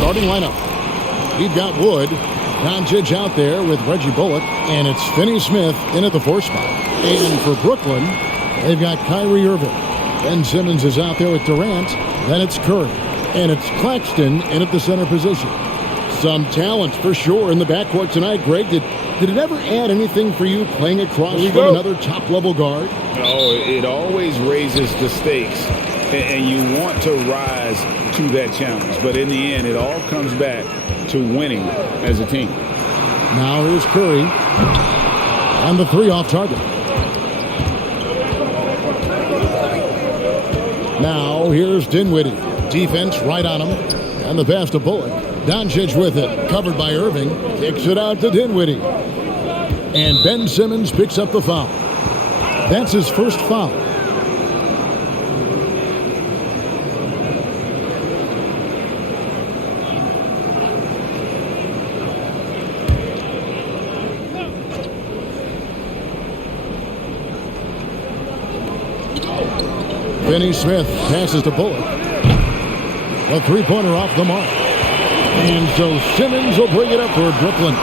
starting lineup. We've got Wood, Doncic out there with Reggie Bullock, and it's Finney-Smith in at the 4 spot. And for Brooklyn, they've got Kyrie Irving. Ben Simmons is out there with Durant. Then it's Curry. And it's Claxton in at the center position. Some talent for sure in the backcourt tonight. Greg, did it ever add anything for you playing across from another top-level guard? No, it always raises the stakes, and you want to rise to that challenge. But in the end, it all comes back to winning as a team. Now here's Curry. And the 3 off target. Now here's Dinwiddie. Defense right on him. And the pass to Bullock. Doncic with it. Covered by Irving. Kicks it out to Dinwiddie. And Ben Simmons picks up the foul. That's his first foul. Finney-Smith passes to Bullock. A 3-pointer off the mark. And so Simmons will bring it up for Brooklyn.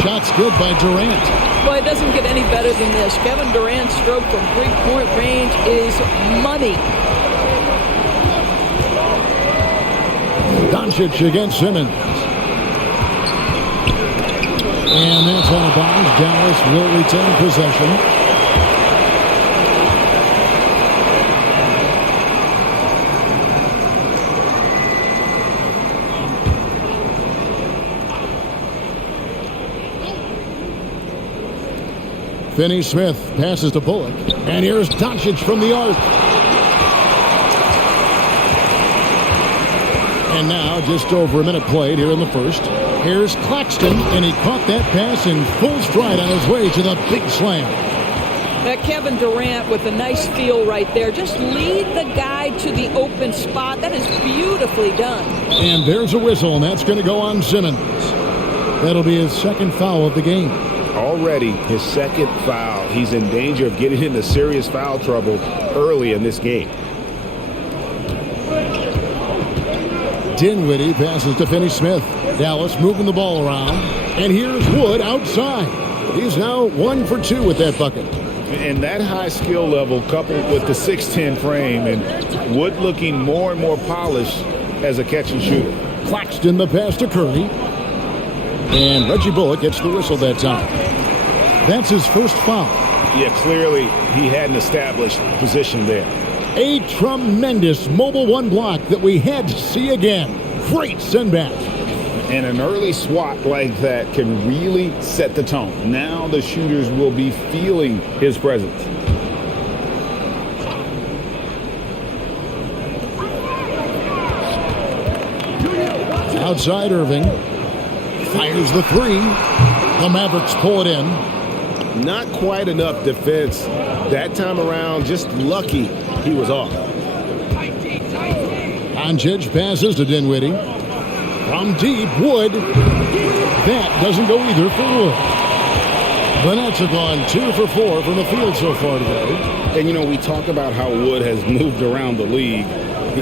Shot's good by Durant. Well, it doesn't get any better than this. Kevin Durant's stroke from 3-point range is money. Doncic against Simmons. And that's out of bounds. Dallas will retain possession. Finney-Smith passes to Bullock. And here's Doncic from the arc. And now just over a minute played here in the first. Here's Claxton, and he caught that pass in full stride on his way to the big slam. That Kevin Durant with a nice feel right there. Just lead the guy to the open spot. That is beautifully done. And there's a whistle, and that's going to go on Simmons. That'll be his second foul of the game. Already his second foul. He's in danger of getting into serious foul trouble early in this game. Dinwiddie passes to Finney-Smith. Dallas moving the ball around. And here's Wood outside. He's now 1 for 2 with that bucket. And that high skill level coupled with the 6'10 frame and Wood looking more and more polished as a catch and shooter. Claxton the pass to Curry. And Reggie Bullock gets the whistle that time. That's his first foul. Yeah, clearly he had an established position there. A tremendous mobile 1 block that we had to see again. Great send back. And an early swat like that can really set the tone. Now the shooters will be feeling his presence. Outside Irving. Fires the 3. The Mavericks pull it in. Not quite enough defense that time around. Just lucky he was off. Doncic passes to Dinwiddie. From deep, Wood. That doesn't go either for Wood. The Nets have gone 2 for 4 from the field so far today. And, you know, we talk about how Wood has moved around the league.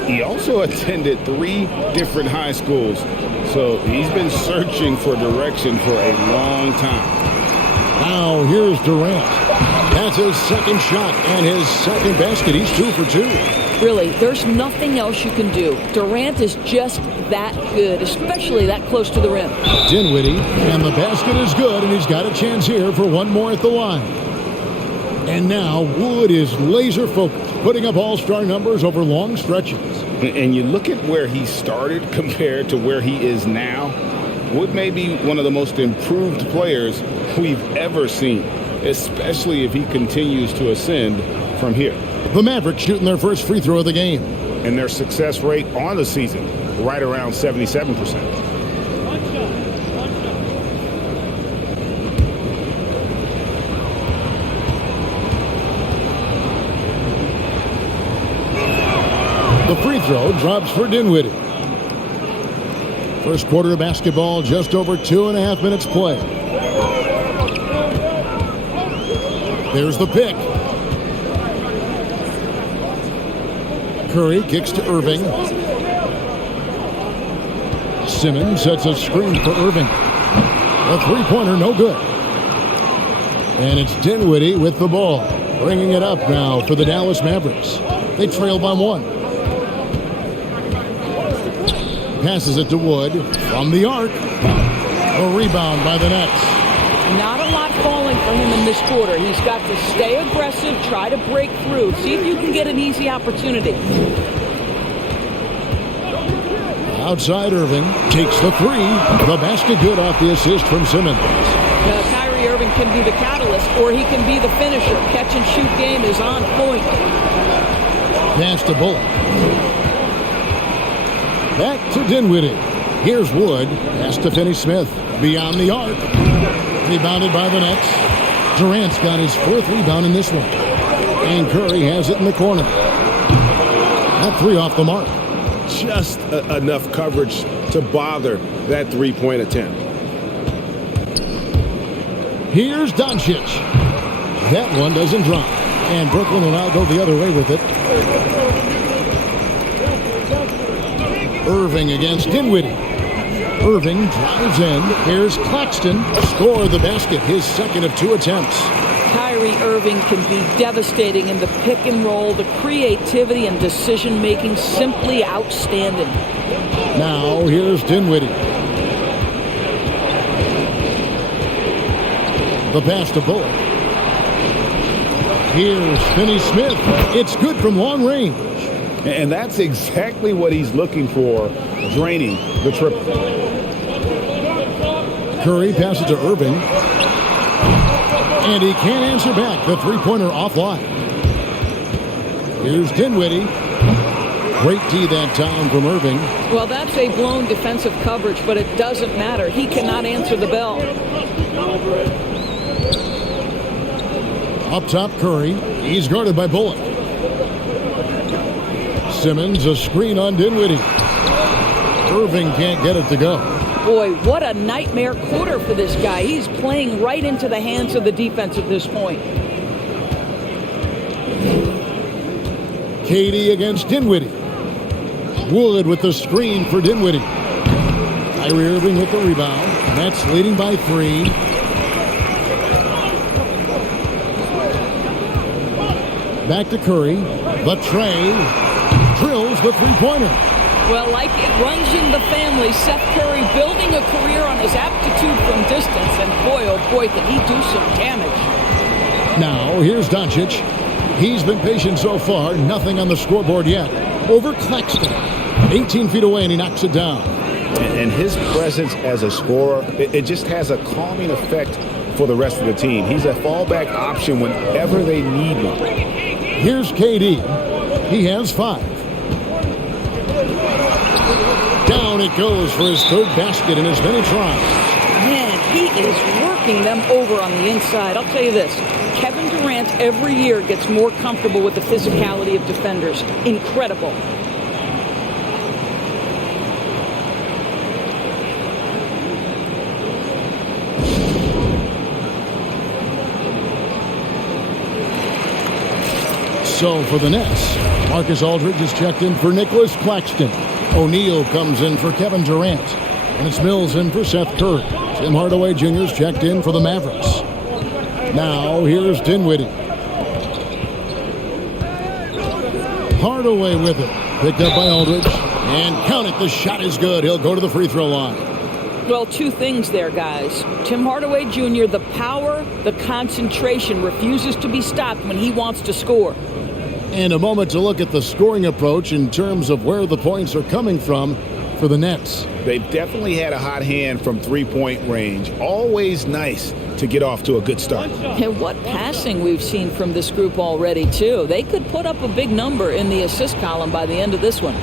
He also attended 3 different high schools. So he's been searching for direction for a long time. Now here's Durant. That's his second shot and his second basket. He's 2 for 2. Really, there's nothing else you can do. Durant is just that good, especially that close to the rim. Dinwiddie, and the basket is good, and he's got a chance here for 1 more at the line. And now Wood is laser focused, putting up all-star numbers over long stretches. And you look at where he started compared to where he is now. Wood may be one of the most improved players we've ever seen, especially if he continues to ascend from here. The Mavericks shooting their first free throw of the game. And their success rate on the season, right around 77%. The free throw drops for Dinwiddie. First quarter of basketball, just over 2.5 minutes play. There's the pick. Curry kicks to Irving. Simmons sets a screen for Irving. A three-pointer, no good. And it's Dinwiddie with the ball. Bringing it up now for the Dallas Mavericks. They trail by 1. Passes it to Wood from the arc. A rebound by the Nets. Not a lot falling for him in this quarter. He's got to stay aggressive, try to break through. See if you can get an easy opportunity. Outside Irving takes the three. The basket good off the assist from Simmons. Kyrie Irving can be the catalyst, or he can be the finisher. Catch and shoot game is on point. Pass to Bullock. Back to Dinwiddie. Here's Wood. Pass to Finney-Smith. Beyond the arc. Rebounded by the Nets. Durant's got his 4th rebound in this one. And Curry has it in the corner. That three off the mark. Just enough coverage to bother that three-point attempt. Here's Doncic. That one doesn't drop. And Brooklyn will now go the other way with it. Irving against Dinwiddie. Irving drives in. Here's Claxton. Score the basket. His 2nd of 2 attempts. Kyrie Irving can be devastating in the pick and roll. The creativity and decision making simply outstanding. Now here's Dinwiddie. The pass to Bullock. Here's Finney-Smith. It's good from long range. And that's exactly what he's looking for, draining the triple. Curry passes to Irving. And he can't answer back. The three-pointer offline. Here's Dinwiddie. Great D that time from Irving. Well, that's a blown defensive coverage, but it doesn't matter. He cannot answer the bell. Up top, Curry. He's guarded by Bullock. Simmons, a screen on Dinwiddie. Irving can't get it to go. Boy, what a nightmare quarter for this guy. He's playing right into the hands of the defense at this point. KD against Dinwiddie. Wood with the screen for Dinwiddie. Kyrie Irving with the rebound. Nets leading by 3. Back to Curry. The tray. Drills the three-pointer. Well, like it runs in the family, Seth Curry building a career on his aptitude from distance. And boy, oh boy, can he do some damage. Now, here's Doncic. He's been patient so far. Nothing on the scoreboard yet. Over Claxton. 18 feet away, and he knocks it down. And his presence as a scorer, it just has a calming effect for the rest of the team. He's a fallback option whenever they need one. Here's KD. He has 5. Down it goes for his 3rd basket in as many tries. Man, he is working them over on the inside. I'll tell you this. Kevin Durant every year gets more comfortable with the physicality of defenders. Incredible. So for the Nets, Marcus Aldridge is checked in for Nicholas Claxton. O'Neal comes in for Kevin Durant. And it's Mills in for Seth Curry. Tim Hardaway Jr. is checked in for the Mavericks. Now here's Dinwiddie. Hardaway with it. Picked up by Aldridge. And count it, the shot is good. He'll go to the free throw line. Well, 2 things there, guys. Tim Hardaway Jr., the power, the concentration, refuses to be stopped when he wants to score. And a moment to look at the scoring approach in terms of where the points are coming from for the Nets. They've definitely had a hot hand from three-point range. Always nice to get off to a good start. And what passing we've seen from this group already, too. They could put up a big number in the assist column by the end of this one.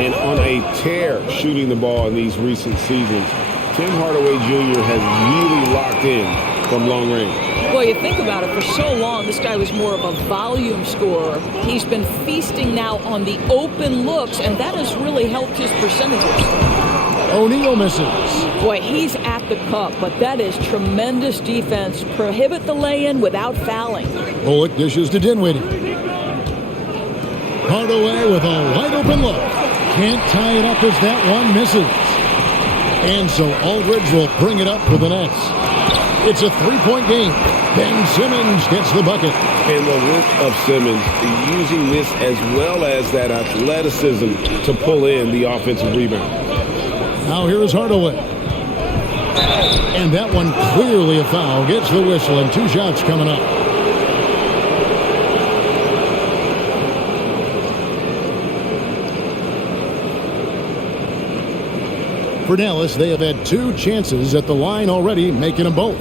And on a tear shooting the ball in these recent seasons, Tim Hardaway Jr. has really locked in from long range. Well, you think about it, for so long, this guy was more of a volume scorer. He's been feasting now on the open looks, and that has really helped his percentages. O'Neal misses. Boy, he's at the cup, but that is tremendous defense. Prohibit the lay-in without fouling. Bullock dishes to Dinwiddie. Hardaway with a wide open look. Can't tie it up as that one misses. And so Aldridge will bring it up for the Nets. It's a three-point game. Ben Simmons gets the bucket. And the work of Simmons using this as well as that athleticism to pull in the offensive rebound. Now here is Hardaway. And that one clearly a foul. Gets the whistle and 2 shots coming up. For Dallas, they have had 2 chances at the line already, making them both.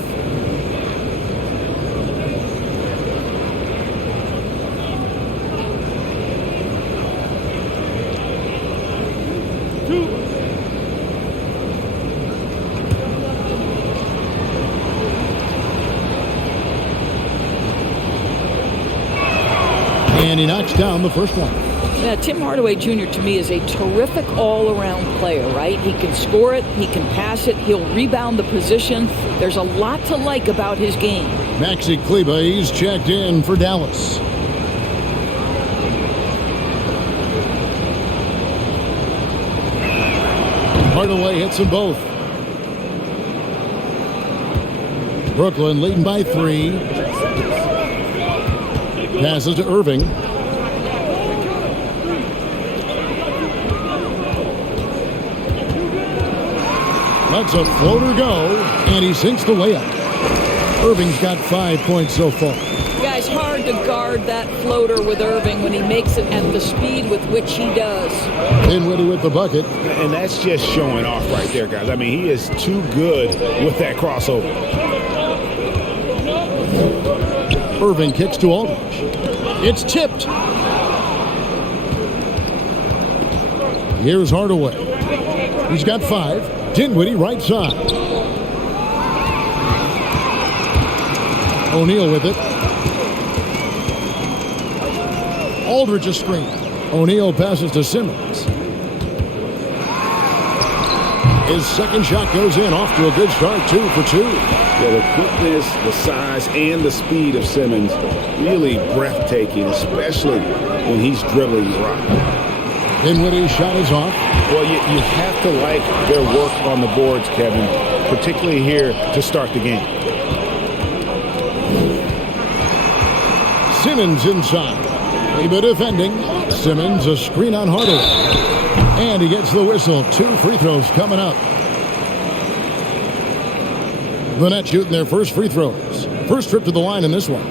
And he knocks down the first one. Yeah, Tim Hardaway Jr. to me is a terrific all-around player, right? He can score it, he can pass it, he'll rebound the position. There's a lot to like about his game. Maxi Kleber, he's checked in for Dallas. Hardaway hits them both. Brooklyn leading by 3. Passes to Irving. Lets a floater go, and he sinks the way up. Irving's got 5 points so far. Guys, hard to guard that floater with Irving when he makes it at the speed with which he does. Dinwiddie with the bucket. And that's just showing off right there, guys. I mean, he is too good with that crossover. Irving kicks to Aldridge. It's tipped. Here's Hardaway. He's got 5. Dinwiddie right side. O'Neal with it. Aldridge a screen. O'Neal passes to Simmons. His second shot goes in, off to a good start, 2 for 2. Yeah, the quickness, the size, and the speed of Simmons really breathtaking, especially when he's dribbling the rock. Dinwiddie's shot is off. Well, you have to like their work on the boards, Kevin, particularly here to start the game. Simmons inside. Kleber defending. Simmons a screen on Hardaway. And he gets the whistle. 2 free throws coming up. The Nets shooting their first free throws. First trip to the line in this one.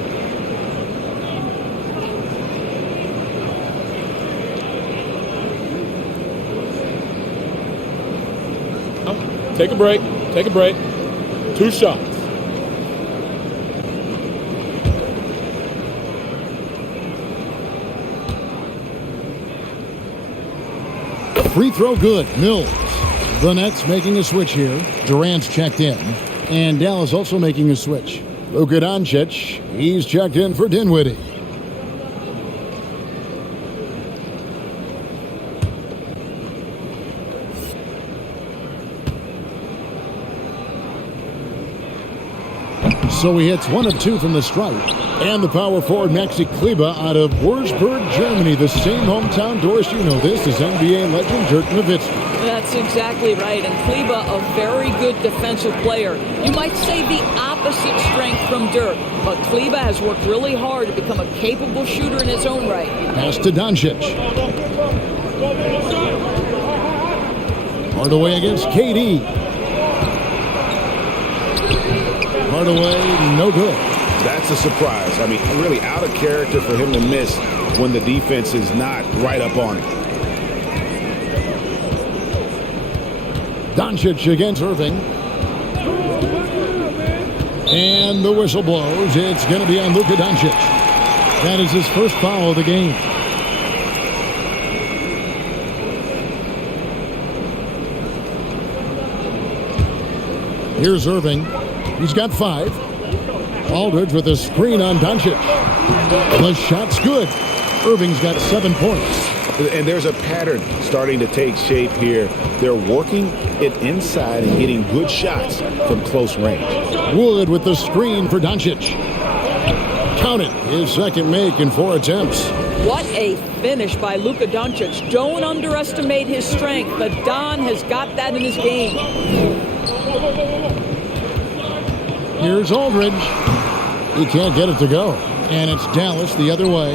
Take a break. Take a break. 2 shots. Free throw good. Mills. The Nets making a switch here. Durant's checked in. And Dallas also making a switch. Luka Doncic. He's checked in for Dinwiddie. So he hits 1 of 2 from the stripe. And the power forward Maxi Kleber out of Würzburg, Germany. The same hometown. Doris, you know this is NBA legend Dirk Nowitzki. That's exactly right. And Kleber, a very good defensive player. You might say the opposite strength from Dirk. But Kleber has worked really hard to become a capable shooter in his own right. Pass to Doncic. Hardaway against KD. Hardaway, no good. That's a surprise. I mean, really out of character for him to miss when the defense is not right up on him. Doncic against Irving. And the whistle blows. It's going to be on Luka Doncic. That is his first foul of the game. Here's Irving. He's got 5. Aldridge with a screen on Doncic. The shot's good. Irving's got 7 points. And there's a pattern starting to take shape here. They're working it inside and getting good shots from close range. Wood with the screen for Doncic. Count it. His second make in 4 attempts. What a finish by Luka Doncic. Don't underestimate his strength. The Don has got that in his game. Here's Aldridge. He can't get it to go. And it's Dallas the other way.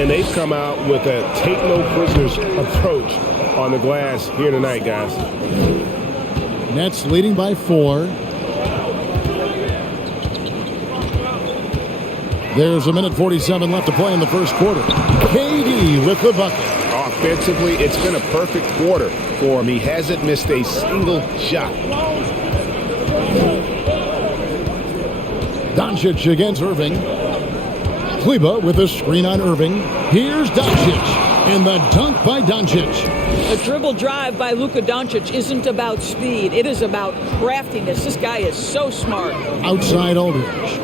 And they've come out with a take-no-prisoners approach on the glass here tonight, guys. Nets leading by 4. There's a minute 47 left to play in the first quarter. KD with the bucket. Offensively, it's been a perfect quarter for him. He hasn't missed a single shot. Doncic against Irving. Kleber with a screen on Irving. Here's Doncic. And the dunk by Doncic. The dribble drive by Luka Doncic isn't about speed. It is about craftiness. This guy is so smart. Outside Aldridge.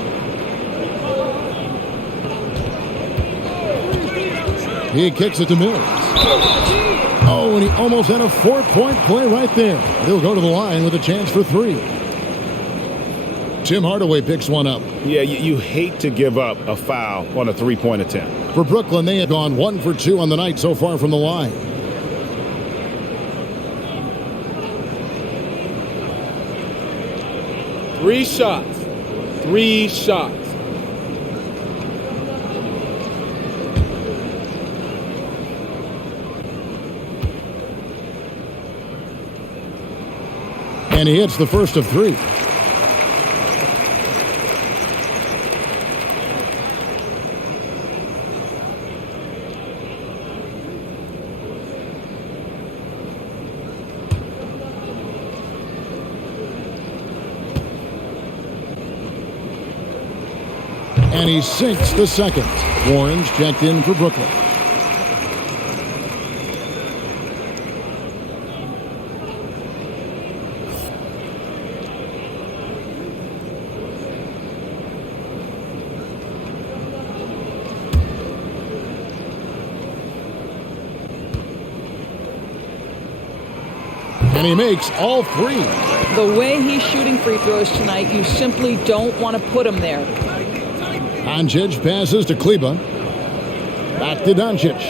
He kicks it to Mills. Oh, and he almost had a 4-point play right there. He'll go to the line with a chance for 3. Tim Hardaway picks one up. Yeah, you hate to give up a foul on a three-point attempt. For Brooklyn, they have gone 1 for 2 on the night so far from the line. Three shots. 3 shots. And he hits the first of 3. And he sinks the second. Warren's checked in for Brooklyn. And he makes all 3. The way he's shooting free throws tonight, you simply don't want to put him there. Doncic passes to Kleber. Back to Doncic.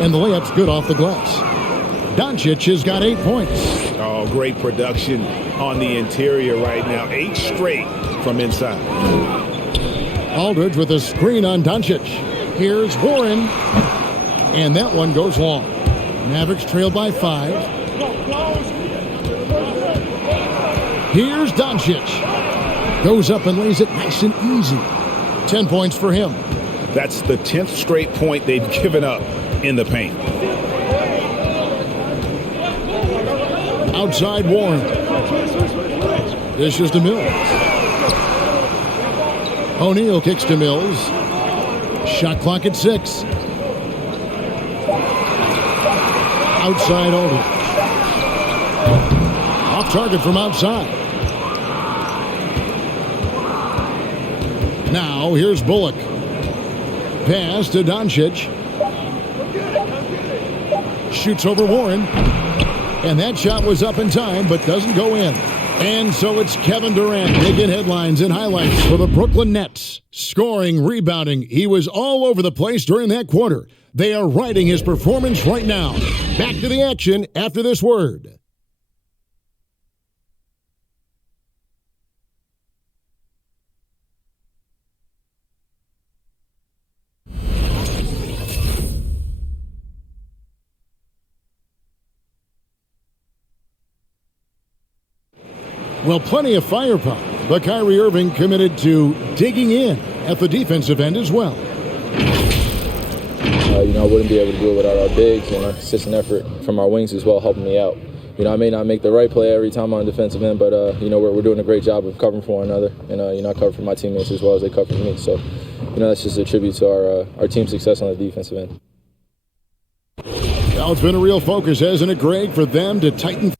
And the layup's good off the glass. Doncic has got 8 points. Oh, great production on the interior right now. 8 straight from inside. Aldridge with a screen on Doncic. Here's Warren. And that one goes long. Mavericks trail by 5. Here's Doncic. Goes up and lays it nice and easy. 10 points for him. That's the 10th straight point they've given up in the paint. Outside Warren. This is to Mills. O'Neal kicks to Mills. Shot clock at 6. Outside Aldridge. Off target from outside. Now here's Bullock. Pass to Doncic. Shoots over Warren. And that shot was up in time, but doesn't go in. And so it's Kevin Durant making headlines and highlights for the Brooklyn Nets. Scoring, rebounding. He was all over the place during that quarter. They are riding his performance right now. Back to the action after this word. Well, plenty of firepower, but Kyrie Irving committed to digging in at the defensive end as well. I wouldn't be able to do it without our bigs and our consistent effort from our wings as well, helping me out. I may not make the right play every time on the defensive end, but we're doing a great job of covering for one another, and I cover for my teammates as well as they cover for me. So, that's just a tribute to our team's success on the defensive end. Well, it's been a real focus, hasn't it, Greg, for them to tighten.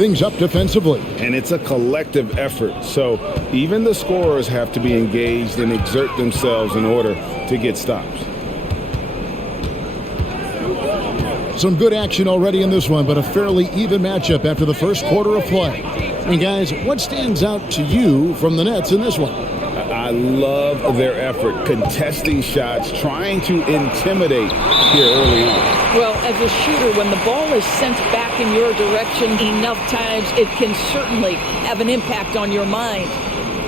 things up defensively. And it's a collective effort. So even the scorers have to be engaged and exert themselves in order to get stops. Some good action already in this one, but a fairly even matchup after the first quarter of play. And guys, what stands out to you from the Nets in this one? I love their effort, contesting shots, trying to intimidate here early on. Well, as a shooter, when the ball is sent back in your direction enough times, it can certainly have an impact on your mind.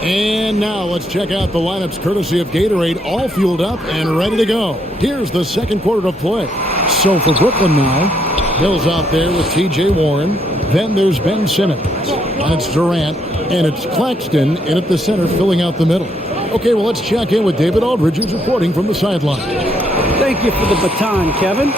And now let's check out the lineups courtesy of Gatorade, all fueled up and ready to go. Here's the second quarter of play. So for Brooklyn now, Hill's out there with T.J. Warren. Then there's Ben Simmons. And it's Durant. And it's Claxton in at the center, filling out the middle. Okay, well, let's check in with David Aldridge, who's reporting from the sideline. Thank you for the baton, Kevin.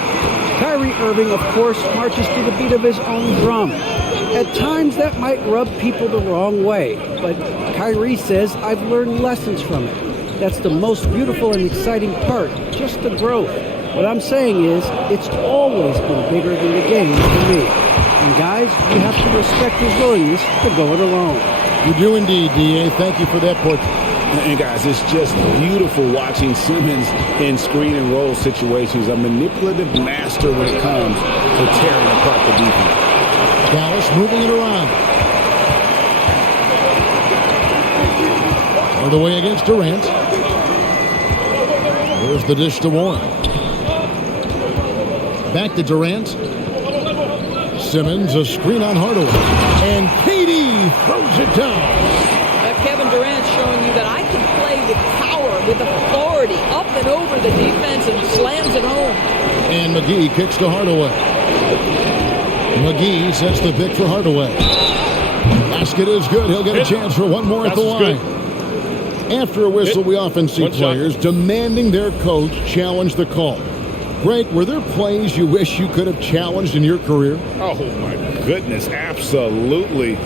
Kyrie Irving, of course, marches to the beat of his own drum. At times, that might rub people the wrong way, but Kyrie says, I've learned lessons from it. That's the most beautiful and exciting part, just the growth. What I'm saying is, it's always been bigger than the game for me. And guys, you have to respect his willingness to go it alone. You do indeed, D.A. Thank you for that portrait. And guys, it's just beautiful watching Simmons in screen and roll situations. A manipulative master when it comes to tearing apart the defense. Dallas moving it around. All the way against Durant. There's the dish to Warren. Back to Durant. Simmons, a screen on Hardaway. And KD throws it down. Kevin Durant showing you that I can play with power, with authority, up and over the defense and slams it home. And McGee kicks to Hardaway. McGee sets the pick for Hardaway. Basket is good. He'll get a chance for one more at the line. After a whistle, we often see players demanding their coach challenge the call. Greg, were there plays you wish you could have challenged in your career? Oh, my goodness, absolutely.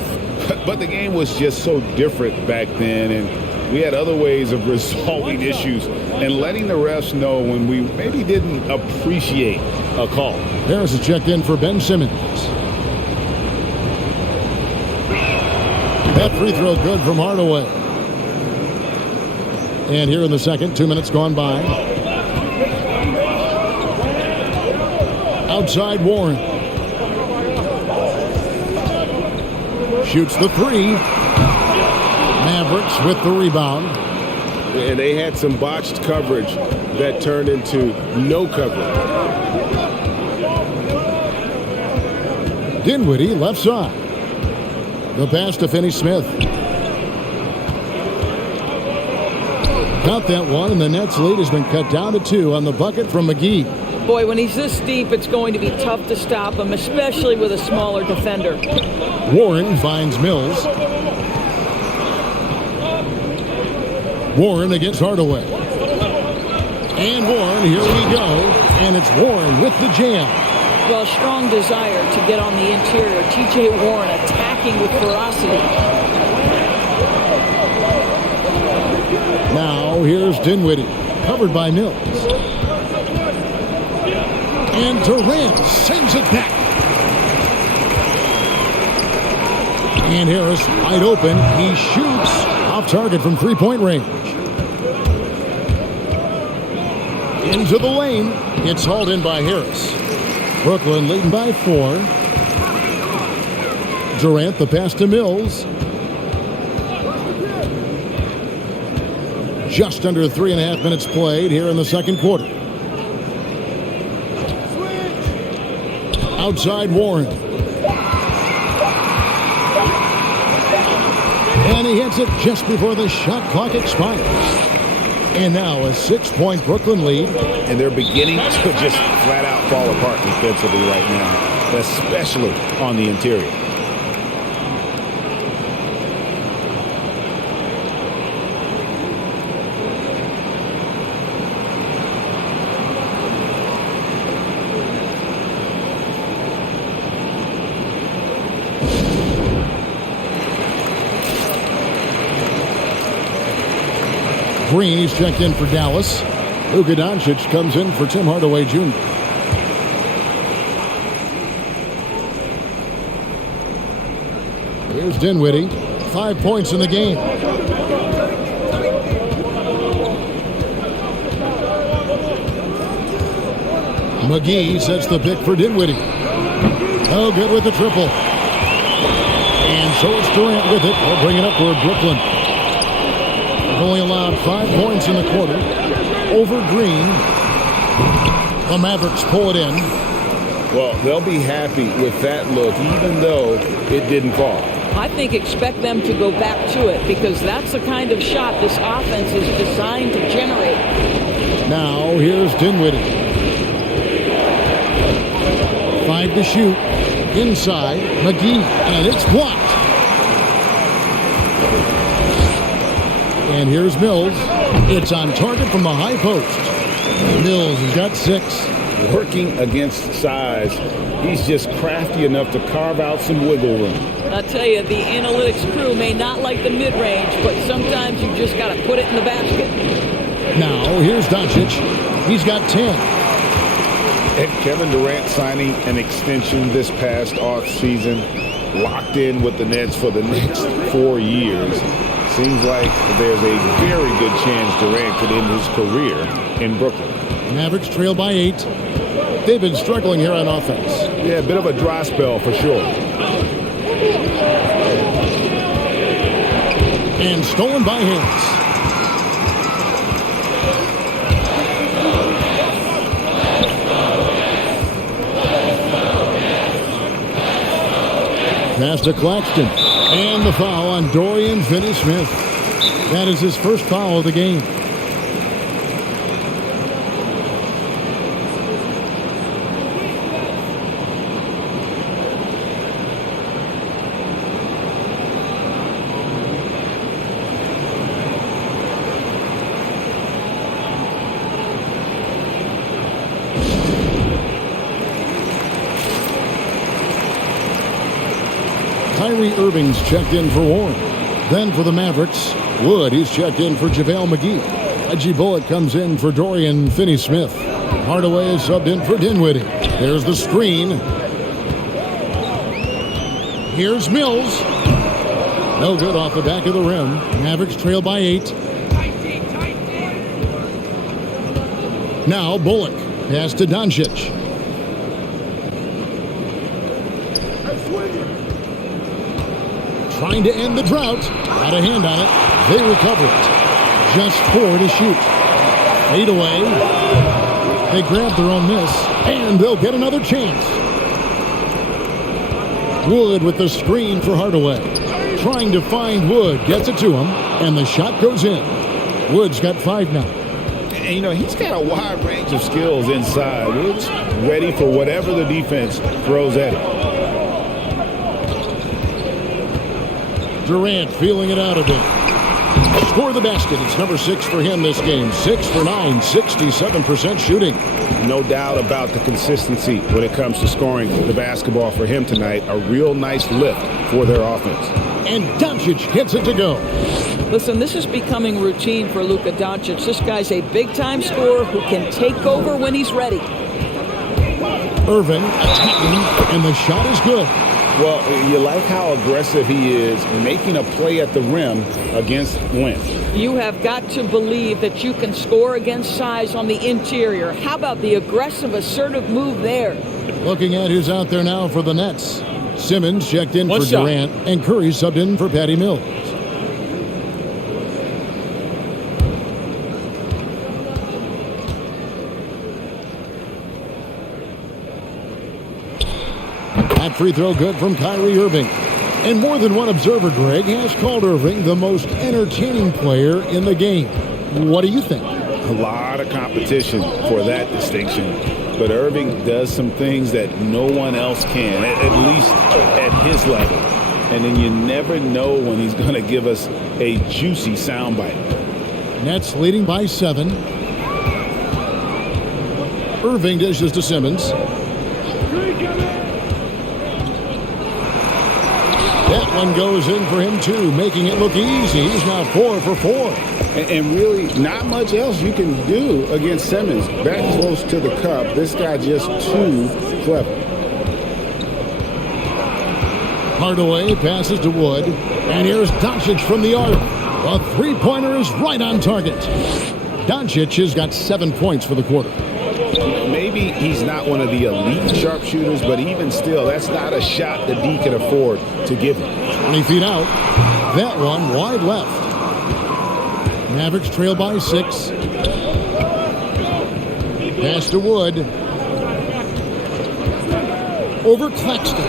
But the game was just so different back then, and we had other ways of resolving issues and letting the refs know when we maybe didn't appreciate a call. Harris is checked in for Ben Simmons. That free throw good from Hardaway. And here in the second, 2 minutes gone by. Outside Warren. Shoots the three. Mavericks with the rebound. And they had some botched coverage that turned into no coverage. Dinwiddie left side. The pass to Finney-Smith. Count that one, and the Nets' lead has been cut down to 2 on the bucket from McGee. Boy, when he's this deep, it's going to be tough to stop him, especially with a smaller defender. Warren finds Mills. Warren against Hardaway. And Warren, here we go. And it's Warren with the jam. Well, strong desire to get on the interior. T.J. Warren attacking with ferocity. Now, here's Dinwiddie, covered by Mills. And Durant sends it back. And Harris wide open. He shoots off target from three-point range. Into the lane. It's hauled in by Harris. Brooklyn leading by 4. Durant, the pass to Mills. Just under 3.5 minutes played here in the second quarter. Outside Warren. And he hits it just before the shot clock expires. And now a 6-point Brooklyn lead. And they're beginning to just flat out fall apart defensively right now, especially on the interior. Green, he's checked in for Dallas. Luka Doncic comes in for Tim Hardaway Jr. Here's Dinwiddie. 5 points in the game. McGee sets the pick for Dinwiddie. Oh, good with the triple. And so it's Durant with it. They'll bring it up for Brooklyn. They've only allowed 5 points in the quarter. Over Green. The Mavericks pull it in. Well, they'll be happy with that look, even though it didn't fall. I think expect them to go back to it because that's the kind of shot this offense is designed to generate. Now here's Dinwiddie. 5 to shoot. Inside, McGee, and it's blocked. And here's Mills. It's on target from the high post. Mills has got 6. Working against size, he's just crafty enough to carve out some wiggle room. I'll tell you, the analytics crew may not like the mid-range, but sometimes you just got to put it in the basket. Now, here's Doncic. He's got 10. And Kevin Durant signing an extension this past offseason, locked in with the Nets for the next 4 years. Seems like there's a very good chance Durant could end his career in Brooklyn. Mavericks trail by 8. They've been struggling here on offense. Yeah, a bit of a dry spell for sure. And stolen by Harris. Pass to Claxton. And the foul on Dorian Finney-Smith. That is his first foul of the game. Kyrie Irving's checked in for Warren. Then for the Mavericks, Wood, he's checked in for JaVale McGee. Reggie Bullock comes in for Dorian Finney-Smith. Hardaway is subbed in for Dinwiddie. There's the screen. Here's Mills. No good off the back of the rim. Mavericks trail by 8. Now Bullock. Pass to Doncic. Trying to end the drought. Got a hand on it. They recover it. Just 4 to shoot. 8 away. They grab their own miss. And they'll get another chance. Wood with the screen for Hardaway. Trying to find Wood. Gets it to him. And the shot goes in. Wood's got 5 now. And, you know, he's got a wide range of skills inside. Wood's ready for whatever the defense throws at him. Durant feeling it out a bit. Score the basket. It's number 6 for him this game. 6 for 9, 67% shooting. No doubt about the consistency when it comes to scoring the basketball for him tonight. A real nice lift for their offense. And Doncic hits it to go. Listen, this is becoming routine for Luka Doncic. This guy's a big-time scorer who can take over when he's ready. Irving attacking, and the shot is good. Well, you like how aggressive he is making a play at the rim against length. You have got to believe that you can score against size on the interior. How about the aggressive, assertive move there? Looking at who's out there now for the Nets. Simmons checked in One for shot. Durant, and Curry subbed in for Patty Mills. That free throw good from Kyrie Irving. And more than one observer, Greg, has called Irving the most entertaining player in the game. What do you think? A lot of competition for that distinction. But Irving does some things that no one else can, at least at his level. And then you never know when he's going to give us a juicy soundbite. Nets leading by 7. Irving dishes to Simmons. That one goes in for him, too, making it look easy. He's now 4 for 4. And really, not much else you can do against Simmons. That close to the cup, this guy just too clever. Hardaway passes to Wood. And here's Doncic from the arc. A three-pointer is right on target. Doncic has got 7 points for the quarter. Maybe he's not one of the elite sharpshooters, but even still, that's not a shot that D can afford to give him. 20 feet out. That one wide left. Mavericks trail by 6. Pass to Wood. Over Claxton.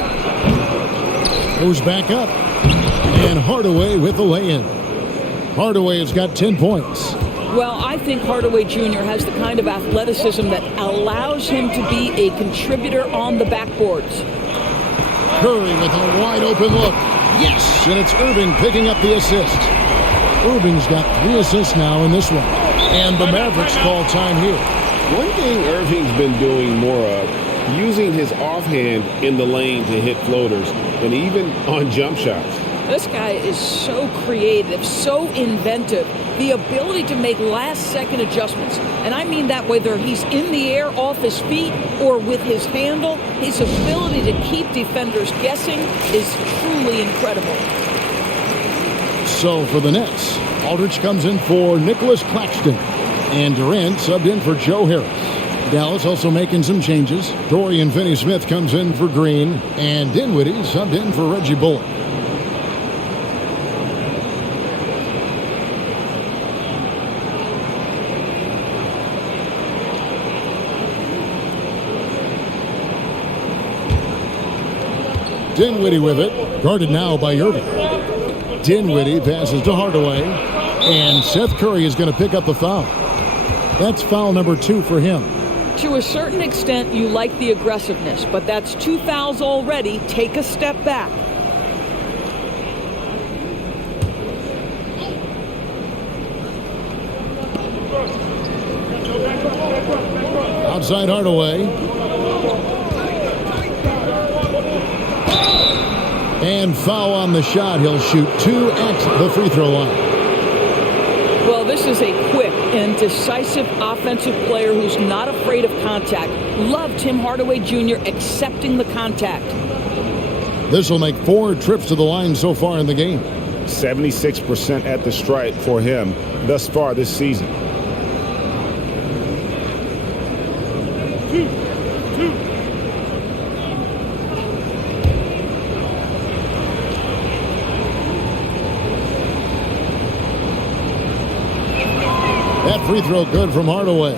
Goes back up. And Hardaway with the lay-in. Hardaway has got 10 points. Well, I think Hardaway Jr. has the kind of athleticism that allows him to be a contributor on the backboards. Curry with a wide open look. Yes, and it's Irving picking up the assist. Irving's got 3 assists now in this one. And the Mavericks call time here. One thing Irving's been doing more of, using his offhand in the lane to hit floaters, and even on jump shots. This guy is so creative, so inventive. The ability to make last-second adjustments. And I mean that whether he's in the air off his feet or with his handle, his ability to keep defenders guessing is truly incredible. So for the Nets, Aldridge comes in for Nicholas Claxton. And Durant subbed in for Joe Harris. Dallas also making some changes. Dorian Finney-Smith comes in for Green. And Dinwiddie subbed in for Reggie Bullock. Dinwiddie with it, guarded now by Irving. Dinwiddie passes to Hardaway, and Seth Curry is going to pick up the foul. That's foul number 2 for him. To a certain extent, you like the aggressiveness, but that's 2 fouls already. Take a step back. Outside Hardaway. And foul on the shot. He'll shoot 2 at the free throw line. Well, this is a quick and decisive offensive player who's not afraid of contact. Love Tim Hardaway Jr. accepting the contact. This will make 4 trips to the line so far in the game. 76% at the stripe for him thus far this season. That free throw good from Hardaway.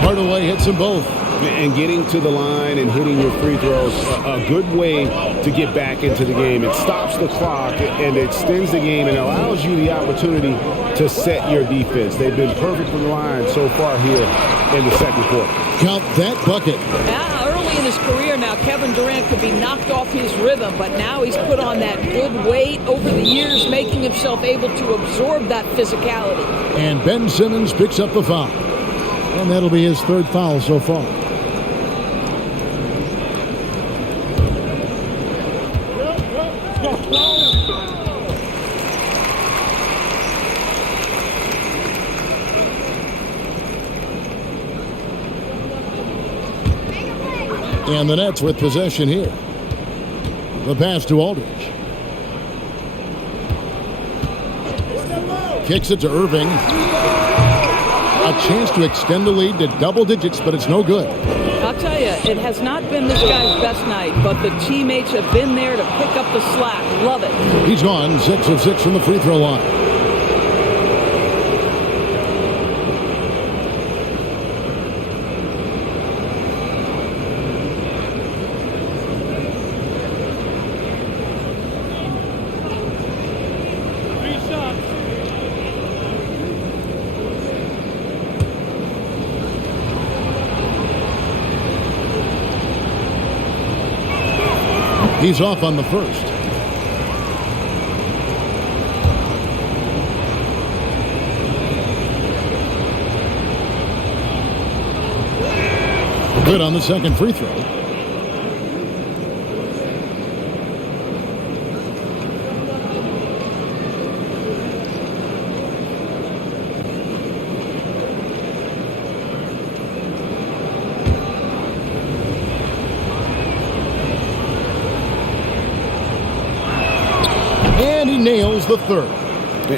Hardaway hits them both. And getting to the line and hitting your free throws, a good way to get back into the game. It stops the clock and extends the game and allows you the opportunity to set your defense. They've been perfect from the line so far here in the second quarter. Count that bucket. Early in his career now, Kevin Durant could be knocked off his rhythm, but now he's put on that good weight over the years, making himself able to absorb that physicality. And Ben Simmons picks up the foul. And that'll be his 3rd foul so far. And the Nets with possession here. The pass to Aldridge. Kicks it to Irving. A chance to extend the lead to double digits, but it's no good. I'll tell you, it has not been this guy's best night, but the teammates have been there to pick up the slack. Love it. He's gone 6 of 6 from the free throw line. He's off on the first. Good on the second free throw. is the third.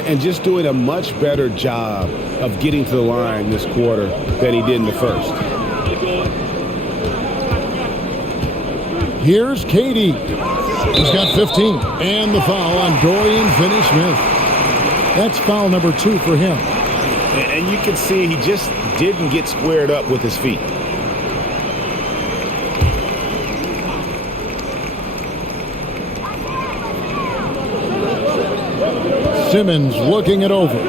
And just doing a much better job of getting to the line this quarter than he did in the first. Here's Katie. He's got 15. And the foul on Dorian Finney-Smith. That's foul number 2 for him. And you can see he just didn't get squared up with his feet. Simmons looking it over.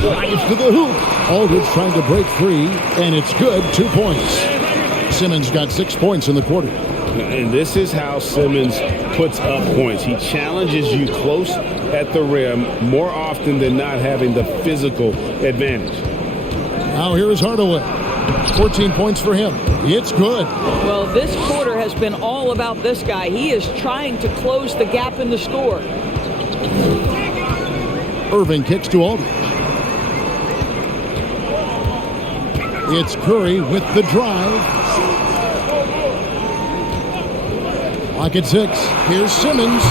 Drives to the hoop. Aldridge trying to break free, and it's good. 2 points. Simmons got 6 points in the quarter. And this is how Simmons puts up points. He challenges you close at the rim more often than not, having the physical advantage. Now here is Hardaway. 14 points for him. It's good. Well, this quarter has been all about this guy. He is trying to close the gap in the score. Irving kicks to Aldridge. It's Curry with the drive. Clock at 6. Here's Simmons.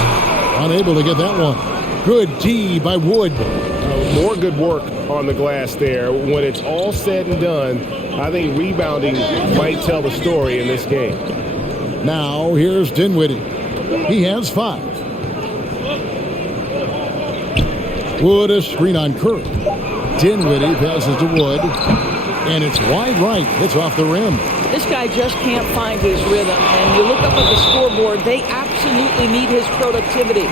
Unable to get that one. Good D by Wood. More good work on the glass there. When it's all said and done, I think rebounding might tell the story in this game. Now here's Dinwiddie. He has 5. Wood a screen on Curry. Dinwiddie passes to Wood. And it's wide right. Hits off the rim. This guy just can't find his rhythm. And you look up at the scoreboard, they absolutely need his productivity.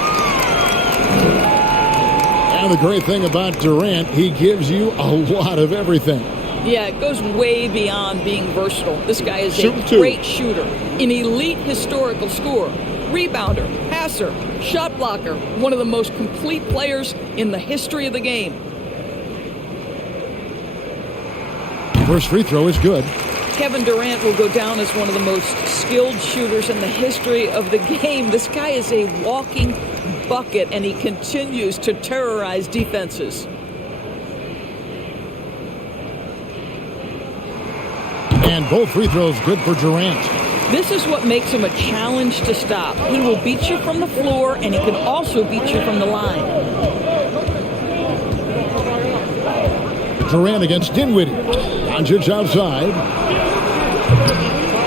And the great thing about Durant, he gives you a lot of everything. Yeah, it goes way beyond being versatile. This guy is a Shooting too. great shooter, an elite historical scorer, rebounder, passer, shot blocker, one of the most complete players in the history of the game. First free throw is good. Kevin Durant will go down as one of the most skilled shooters in the history of the game. This guy is a walking bucket, and he continues to terrorize defenses. And both free throws good for Durant. This is what makes him a challenge to stop. He will beat you from the floor, and he can also beat you from the line. Durant against Dinwiddie. Doncic outside.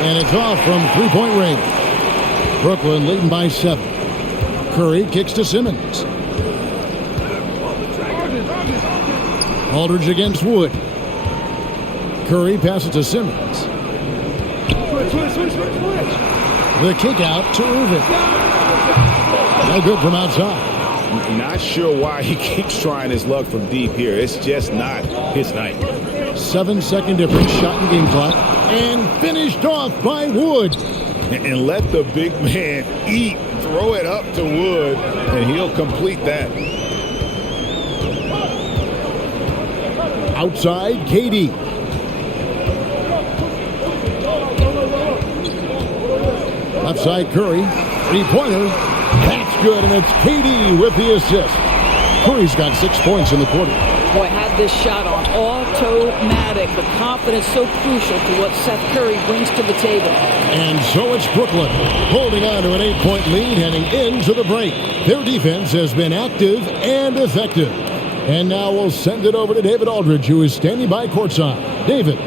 And it's off from three-point range. Brooklyn leading by 7. Curry kicks to Simmons. Aldridge against Wood. Curry passes to Simmons. The kick out to Irving. No good from outside. Not sure why he keeps trying his luck from deep here. It's just not his night. 7-second difference, shot and game clock. And finished off by Wood. And let the big man eat. Throw it up to Wood, and he'll complete that. Outside, KD. Left side, Curry. Three-pointer. That's good, and it's KD with the assist. Curry's got 6 points in the quarter. Boy, had this shot on automatic. The confidence so crucial to what Seth Curry brings to the table. And so it's Brooklyn holding on to an 8-point lead heading into the break. Their defense has been active and effective. And now we'll send it over to David Aldridge, who is standing by courtside. David.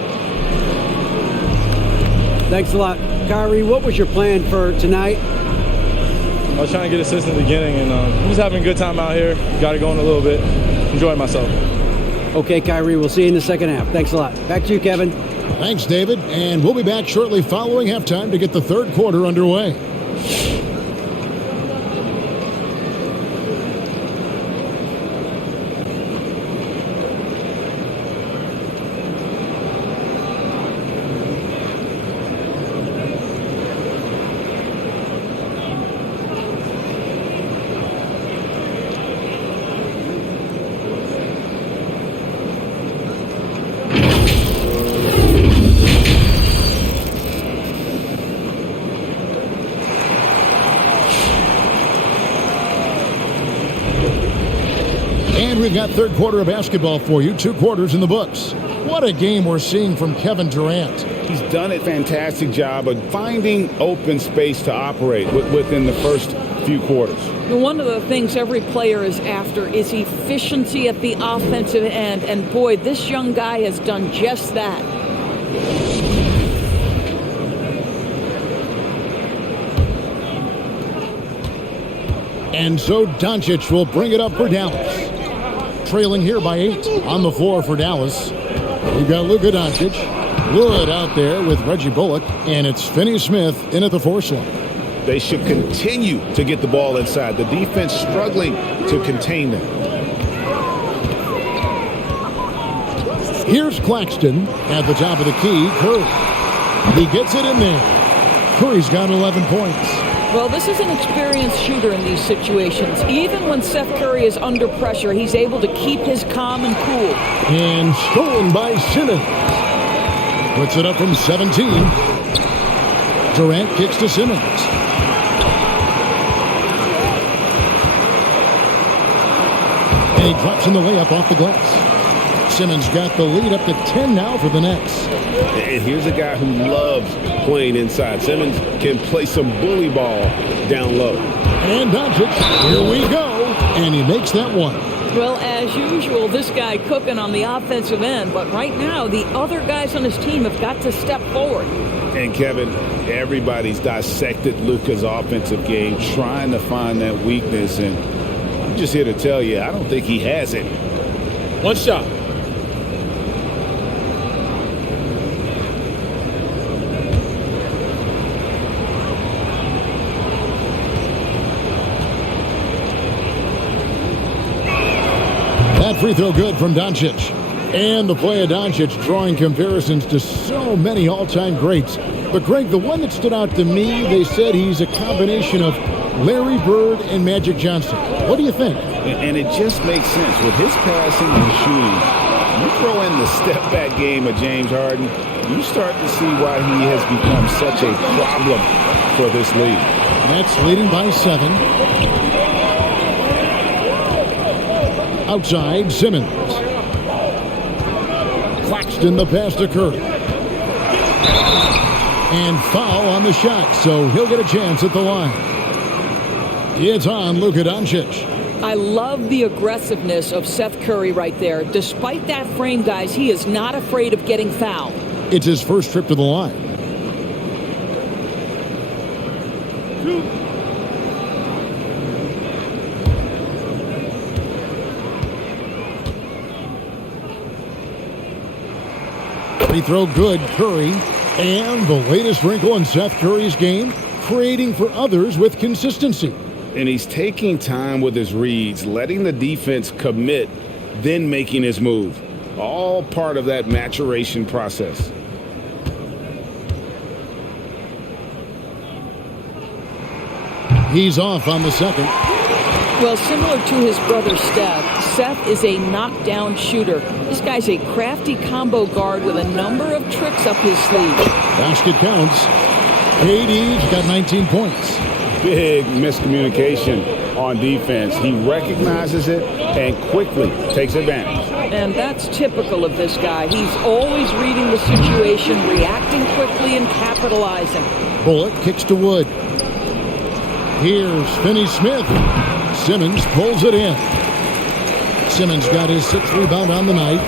Thanks a lot. Kyrie, what was your plan for tonight? I was trying to get assists in the beginning, and I'm just having a good time out here. Got it going a little bit. Enjoying myself. Okay, Kyrie, we'll see you in the second half. Thanks a lot. Back to you, Kevin. Thanks, David. And we'll be back shortly following halftime to get the third quarter underway. We've got third quarter of basketball for you. 2 quarters in the books. What a game we're seeing from Kevin Durant. He's done a fantastic job of finding open space to operate within the first few quarters. One of the things every player is after is efficiency at the offensive end. And boy, this young guy has done just that. And so Doncic will bring it up for Dallas. Trailing here by 8 on the floor for Dallas. We've got Luka Doncic. Wood out there with Reggie Bullock. And it's Finney-Smith in at the force line. They should continue to get the ball inside. The defense struggling to contain them. Here's Claxton at the top of the key. Curry. He gets it in there. Curry's got 11 points. Well, this is an experienced shooter in these situations. Even when Seth Curry is under pressure, he's able to keep his calm and cool. And stolen by Simmons. Puts it up from 17. Durant kicks to Simmons. And he drops in the layup off the glass. Simmons got the lead up to 10 now for the Nets. And here's a guy who loves playing inside. Simmons can play some bully ball down low. And Doncic, here we go. And he makes that one. Well, as usual, this guy cooking on the offensive end. But right now, the other guys on his team have got to step forward. And Kevin, everybody's dissected Luka's offensive game, trying to find that weakness. And I'm just here to tell you, I don't think he has it. One shot. That free throw good from Doncic. And the play of Doncic drawing comparisons to so many all-time greats. But Greg, the one that stood out to me, they said he's a combination of Larry Bird and Magic Johnson. What do you think? And it just makes sense. With his passing and shooting, you throw in the step-back game of James Harden, you start to see why he has become such a problem for this league. Nets leading by 7. Outside, Simmons. Claxton the pass to Curry. And foul on the shot, so he'll get a chance at the line. It's on Luka Doncic. I love the aggressiveness of Seth Curry right there. Despite that frame, guys, he is not afraid of getting fouled. It's his first trip to the line. Free throw good, Curry. And the latest wrinkle in Seth Curry's game, creating for others with consistency. And he's taking time with his reads, letting the defense commit, then making his move. All part of that maturation process. He's off on the second. Well, similar to his brother Steph, Seth is a knockdown shooter. This guy's a crafty combo guard with a number of tricks up his sleeve. Basket counts. KD's got 19 points. Big miscommunication on defense. He recognizes it and quickly takes advantage. And that's typical of this guy. He's always reading the situation, reacting quickly, and capitalizing. Bullock kicks to Wood. Here's Finney-Smith. Simmons pulls it in. Simmons got his 6th rebound on the night.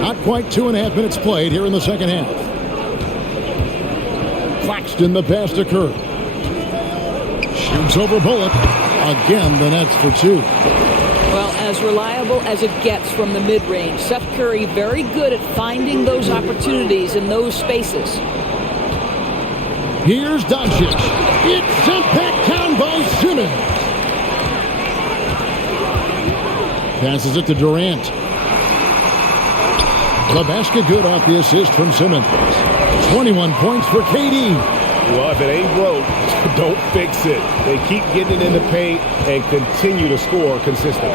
Not quite 2.5 minutes played here in the second half. Claxton the pass to Curry. Shoots over Bullock. Again, the Nets for 2. Well, as reliable as it gets from the mid-range, Seth Curry very good at finding those opportunities in those spaces. Here's Doncic. It's sent back down by Simmons. Passes it to Durant. The basket good off the assist from Simmons. 21 points for KD. Well, if it ain't broke, don't fix it. They keep getting it in the paint and continue to score consistently.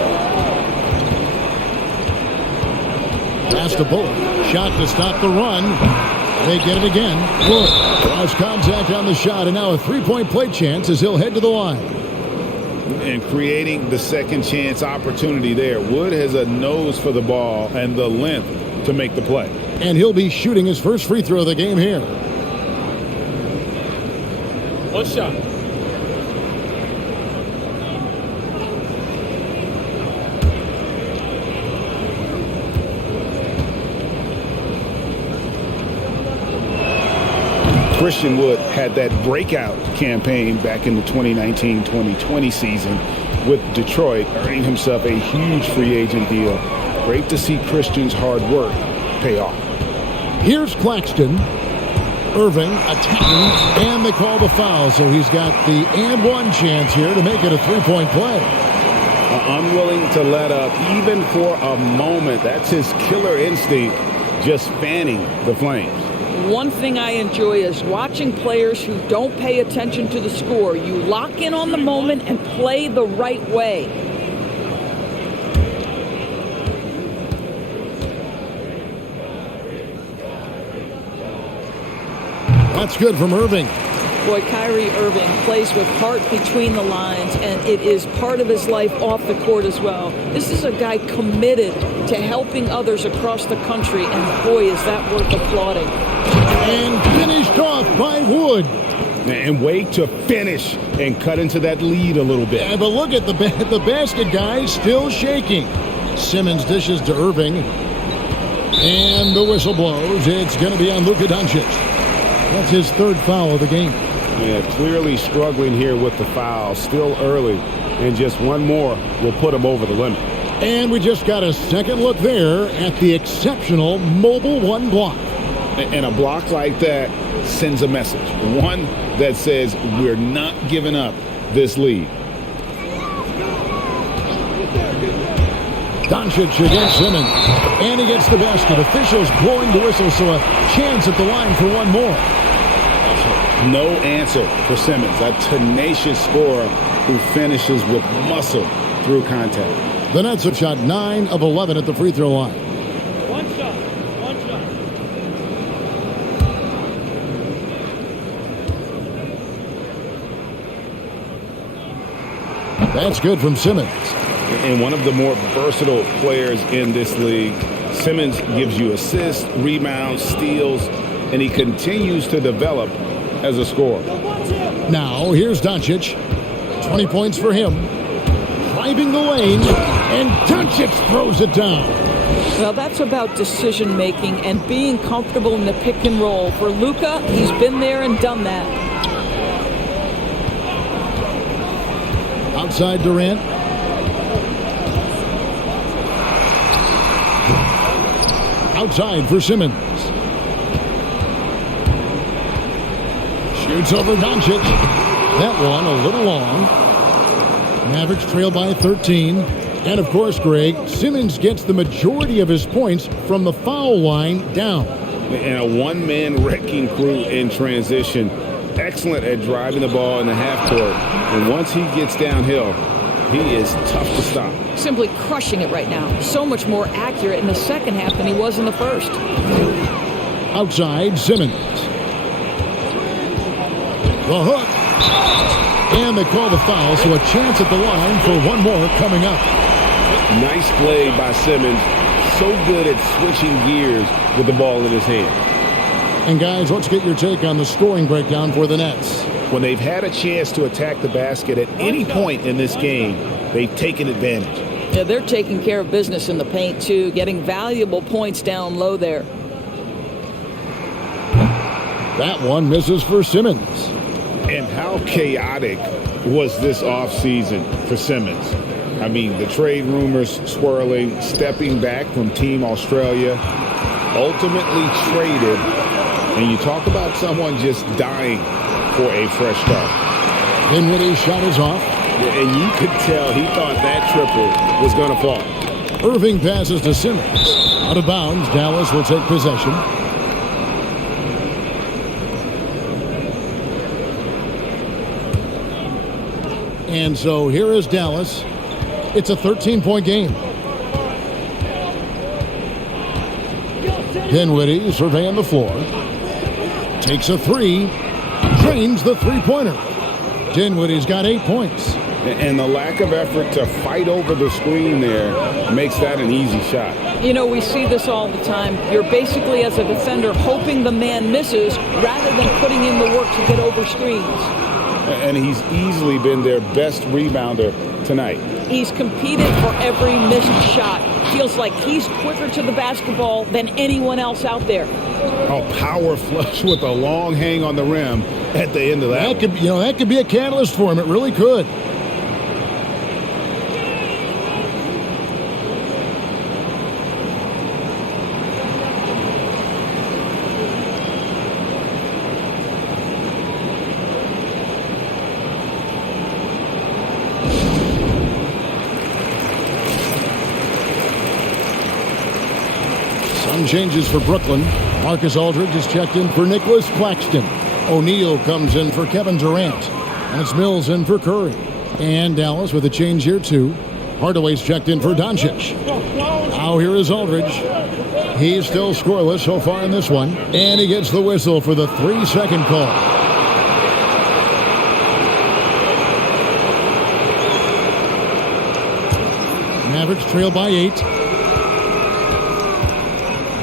Pass to Bullock. Shot to stop the run. They get it again. Wood draws contact on the shot, and now a three-point play chance as he'll head to the line. And creating the second chance opportunity there. Wood has a nose for the ball and the length to make the play. And he'll be shooting his first free throw of the game here. One shot. Christian Wood had that breakout campaign back in the 2019-2020 season with Detroit, earning himself a huge free agent deal. Great to see Christian's hard work pay off. Here's Claxton. Irving attacking, and they call the foul, so he's got the and one chance here to make it a three-point play. Unwilling to let up even for a moment. That's his killer instinct, just fanning the flames. One thing I enjoy is watching players who don't pay attention to the score. You lock in on the moment and play the right way. That's good from Irving. Boy, Kyrie Irving plays with heart between the lines, and it is part of his life off the court as well. This is a guy committed to helping others across the country, and boy, is that worth applauding. And finished off by Wood. And wait to finish and cut into that lead a little bit. Yeah, but look at the basket, guys, still shaking. Simmons dishes to Irving. And the whistle blows. It's going to be on Luka Doncic. That's his third foul of the game. Yeah, clearly struggling here with the foul. Still early. And just one more will put him over the limit. And we just got a second look there at the exceptional mobile one block. And a block like that sends a message. One that says we're not giving up this lead. Doncic against Simmons. And he gets the basket. Officials blowing the whistle, so a chance at the line for one more. No answer for Simmons, a tenacious scorer who finishes with muscle through contact. The Nets have shot 9 of 11 at the free throw line. One shot. One shot. That's good from Simmons. And one of the more versatile players in this league. Simmons gives you assists, rebounds, steals, and he continues to develop as a scorer. Now, here's Doncic. 20 points for him. Driving the lane, and Doncic throws it down. Well, that's about decision-making and being comfortable in the pick and roll. For Luka, he's been there and done that. Outside Durant. Outside for Simmons. Shoots over Doncic. That one a little long. Mavericks trail by 13. And of course, Greg, Simmons gets the majority of his points from the foul line down. And a one-man wrecking crew in transition. Excellent at driving the ball in the half court. And once he gets downhill, he is tough to stop. Simply crushing it right now. So much more accurate in the second half than he was in the first. Outside, Simmons. The hook. And they call the foul, so a chance at the line for one more coming up. Nice play by Simmons. So good at switching gears with the ball in his hand. And guys, let's get your take on the scoring breakdown for the Nets. When they've had a chance to attack the basket at any point in this game, they've taken advantage. Yeah, they're taking care of business in the paint, too, getting valuable points down low there. That one misses for Simmons. And how chaotic was this offseason for Simmons? I mean, the trade rumors swirling, stepping back from Team Australia, ultimately traded. And you talk about someone just dying for a fresh start. Dinwiddie's shot is off. And you could tell he thought that triple was going to fall. Irving passes to Simmons. Out of bounds, Dallas will take possession. And so here is Dallas. It's a 13-point game. Dinwiddie surveying the floor. Takes a three. Drains the three-pointer. Dinwiddie's got 8 points. And the lack of effort to fight over the screen there makes that an easy shot. You know, we see this all the time. You're basically, as a defender, hoping the man misses rather than putting in the work to get over screens. and he's easily been their best rebounder tonight. He's competed for every missed shot. Feels like he's quicker to the basketball than anyone else out there. A power flush with a long hang on the rim at the end of that. That could be a catalyst for him. It really could. Some changes for Brooklyn. Marcus Aldridge is checked in for Nicholas Claxton. O'Neal comes in for Kevin Durant. And it's Mills in for Curry. And Dallas with a change here too. Hardaway's checked in for Doncic. Now here is Aldridge. He's still scoreless so far in this one. And he gets the whistle for the 3-second call. Mavericks trail by 8.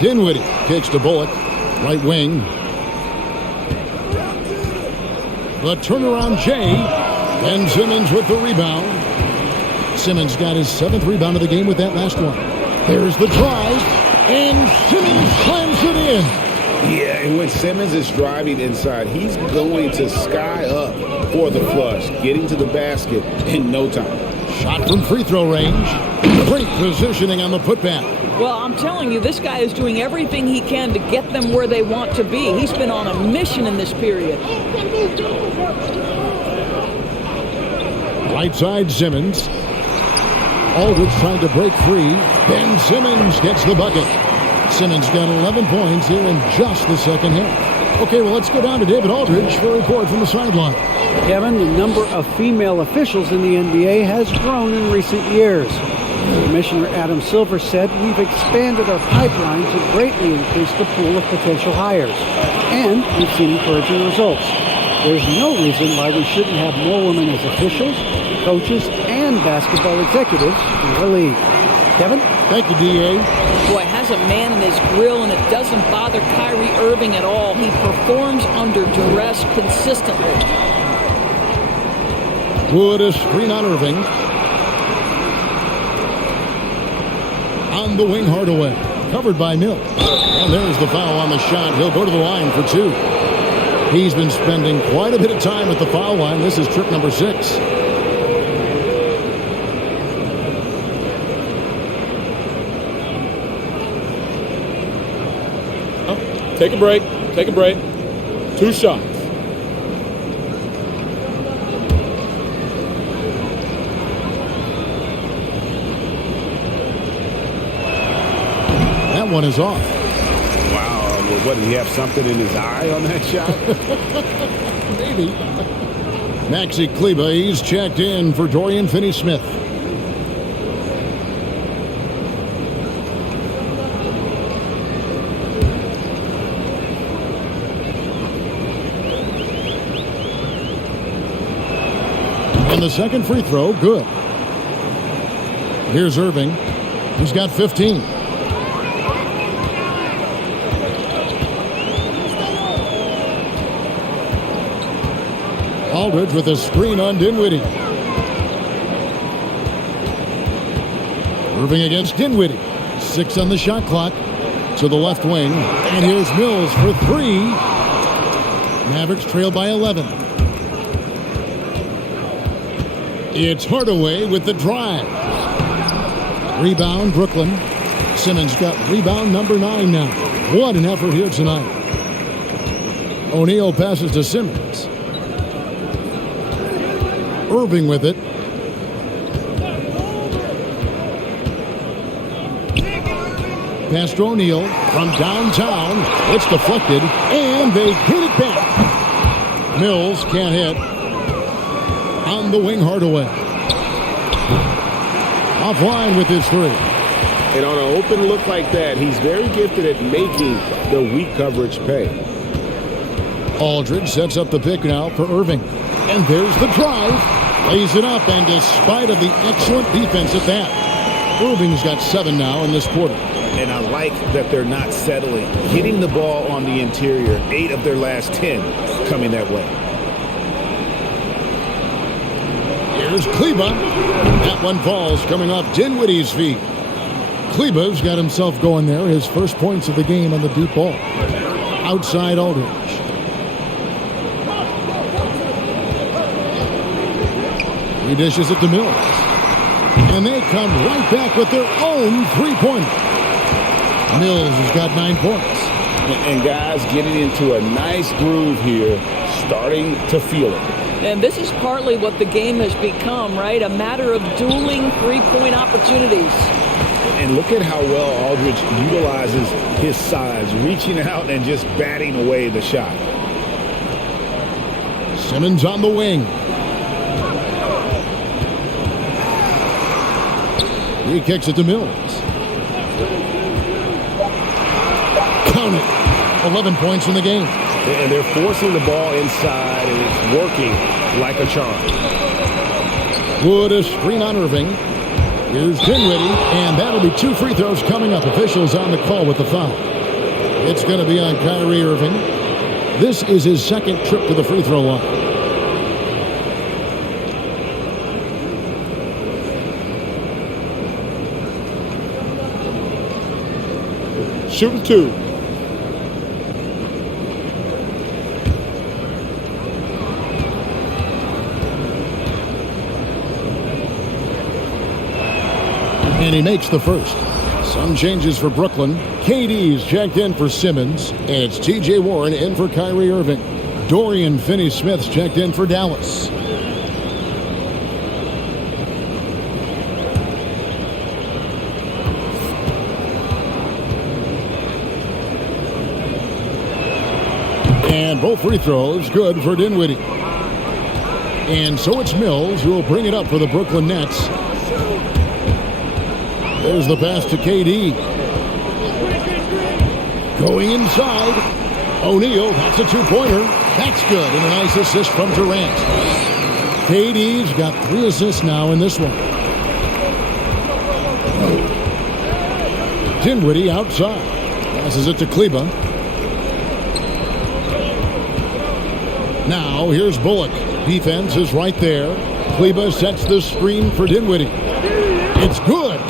Dinwiddie kicks to Bullock, right wing. The turnaround Jay, and Simmons with the rebound. Simmons got his 7th rebound of the game with that last one. There's the drive, and Simmons slams it in. Yeah, and when Simmons is driving inside, he's going to sky up for the flush, getting to the basket in no time. Shot from free throw range. Great positioning on the putback. Well, I'm telling you, this guy is doing everything he can to get them where they want to be. He's been on a mission in this period. Right side, Simmons. Aldridge trying to break free. Ben Simmons gets the bucket. Simmons got 11 points here in just the second half. Okay, well, let's go down to David Aldridge for a report from the sideline. Kevin, the number of female officials in the NBA has grown in recent years. Commissioner Adam Silver said, "We've expanded our pipeline to greatly increase the pool of potential hires, and we've seen encouraging results. There's no reason why we shouldn't have more women as officials, coaches, and basketball executives in the league." Kevin? Thank you, D.A. Boy, has a man in his grill, and it doesn't bother Kyrie Irving at all. He performs under duress consistently. Wood, a screen on Irving. On the wing, Hardaway. Covered by Mills. And there's the foul on the shot. He'll go to the line for 2. He's been spending quite a bit of time at the foul line. This is trip number 6. Take a break. Take a break. 2 shots. That one is off. Wow. What, did he have something in his eye on that shot? Maybe. Maxi Kleber, he's checked in for Dorian Finney-Smith. And the second free throw, good. Here's Irving. He's got 15. Aldridge with a screen on Dinwiddie. Irving against Dinwiddie. 6 on the shot clock. To the left wing. And here's Mills for 3. Mavericks trail by 11. It's Hardaway with the drive. Rebound, Brooklyn. Simmons got rebound number 9 now. What an effort here tonight. O'Neal passes to Simmons. Irving with it. Pass to O'Neal from downtown. It's deflected, and they get it back. Mills can't hit. On the wing, Hardaway. Offline with his 3. And on an open look like that, he's very gifted at making the weak coverage pay. Aldridge sets up the pick now for Irving. And there's the drive. Lays it up, and despite of the excellent defense at that, Irving's got 7 now in this quarter. And I like that they're not settling. Getting the ball on the interior, 8 of their last 10 coming that way. Here's Kleba. That one falls coming off Dinwiddie's feet. Kleba's got himself going there. His first points of the game on the deep ball. Outside Aldridge. He dishes it to Mills. And they come right back with their own three-pointer. Mills has got 9 points. And guys getting into a nice groove here, starting to feel it. And this is partly what the game has become, right? A matter of dueling three-point opportunities. And look at how well Aldridge utilizes his size, reaching out and just batting away the shot. Simmons on the wing. He kicks it to Mills. Count it. 11 points in the game. And they're forcing the ball inside, and it's working like a charm. Wood a screen on Irving. Here's Dinwiddie, and that'll be 2 free throws coming up. Officials on the call with the foul. It's going to be on Kyrie Irving. This is his second trip to the free throw line. Shooting 2. And he makes the first. Some changes for Brooklyn. KD's checked in for Simmons. And it's T.J. Warren in for Kyrie Irving. Dorian Finney-Smith's checked in for Dallas. And both free throws good for Dinwiddie. And so it's Mills who will bring it up for the Brooklyn Nets. There's the pass to KD. Going inside. O'Neal, that's a 2-pointer. That's good. And a nice assist from Durant. KD's got 3 assists now in this one. Dinwiddie outside. Passes it to Kleba. Now here's Bullock. Defense is right there. Kleba sets the screen for Dinwiddie. It's good.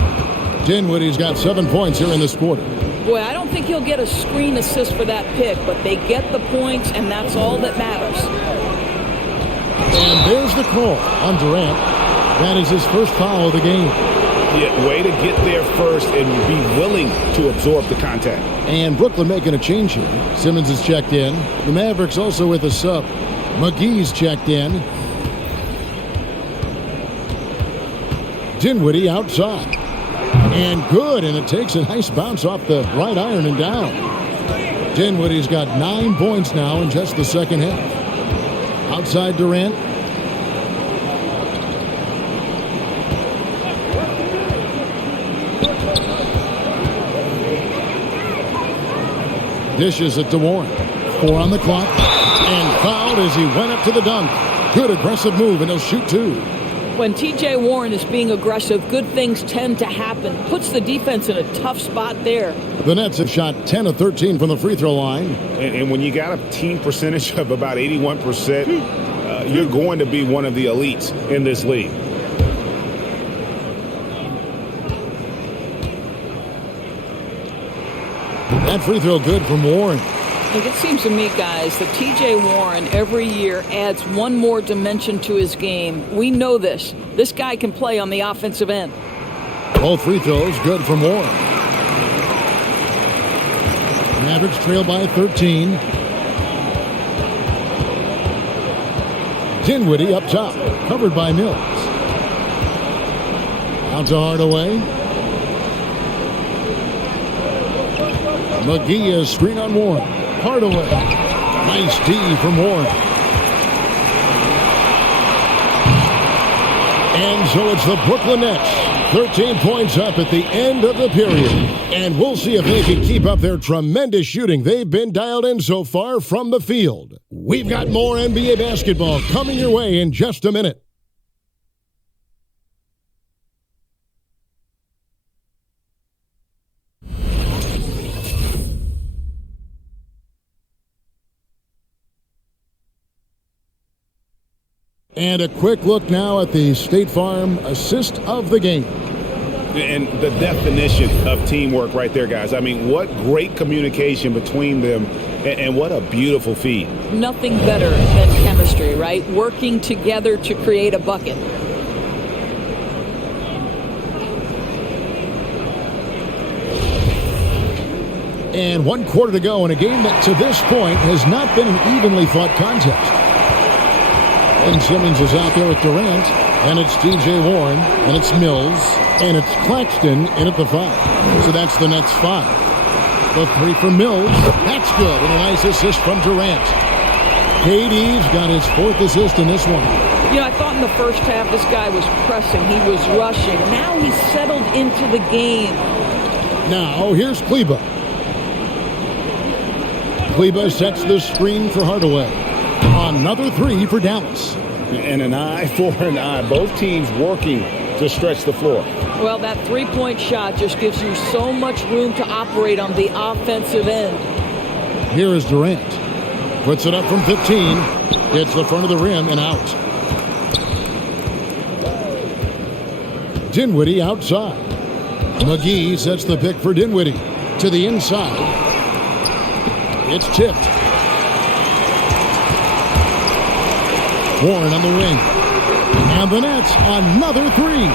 Dinwiddie's got 7 points here in this quarter. Boy, I don't think he'll get a screen assist for that pick, but they get the points, and that's all that matters. And there's the call on Durant. That is his first foul of the game. Yeah, way to get there first and be willing to absorb the contact. And Brooklyn making a change here. Simmons is checked in. The Mavericks also with a sub. McGee's checked in. Dinwiddie outside. And good, and it takes a nice bounce off the right iron and down. Dinwiddie's got 9 points now in just the second half. Outside Durant. Dishes it to Warren. 4 on the clock. And fouled as he went up to the dunk. Good aggressive move, and he'll shoot 2. When T.J. Warren is being aggressive, good things tend to happen. Puts the defense in a tough spot there. The Nets have shot 10 of 13 from the free throw line. And when you got a team percentage of about 81%, you're going to be one of the elites in this league. That free throw good from Warren. Look, it seems to me, guys, that T.J. Warren every year adds one more dimension to his game. We know this. This guy can play on the offensive end. Both free throws good from Warren. Mavericks trail by 13. Dinwiddie up top, covered by Mills. Out to Hardaway. McGee is screen on Warren. Hardaway. Nice D from Warren. And so it's the Brooklyn Nets. 13 points up at the end of the period. And we'll see if they can keep up their tremendous shooting they've been dialed in so far from the field. We've got more NBA basketball coming your way in just a minute. And a quick look now at the State Farm assist of the game. And the definition of teamwork right there, guys. I mean, what great communication between them, and what a beautiful feed. Nothing better than chemistry, right? Working together to create a bucket. And 1 quarter to go in a game that to this point has not been an evenly fought contest. And Simmons is out there with Durant, and it's DJ Warren, and it's Mills, and it's Claxton in at the 5. So that's the Nets 5. The 3 from Mills, that's good, and a nice assist from Durant. KD's got his 4th assist in this one. You know, I thought in the first half this guy was pressing, he was rushing. Now he's settled into the game. Now here's Kleber. Kleber sets the screen for Hardaway. Another 3 for Dallas. And an eye for an eye. Both teams working to stretch the floor. Well, that three-point shot just gives you so much room to operate on the offensive end. Here is Durant. Puts it up from 15. Hits the front of the rim and out. Dinwiddie outside. McGee sets the pick for Dinwiddie. To the inside. It's tipped. Warren on the wing. And the Nets, another 3.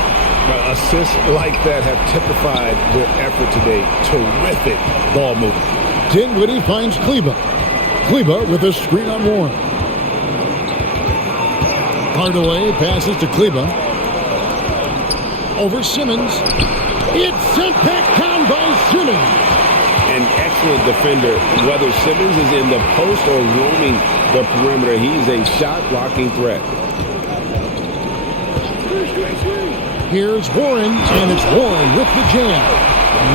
Assists like that have typified their effort today. Terrific ball movement. Dinwiddie finds Kleber. Kleber with a screen on Warren. Hardaway passes to Kleber. Over Simmons. It's sent back down by Simmons. An excellent defender, whether Simmons is in the post or roaming the perimeter. He's a shot-blocking threat. Here's Warren, and it's Warren with the jam.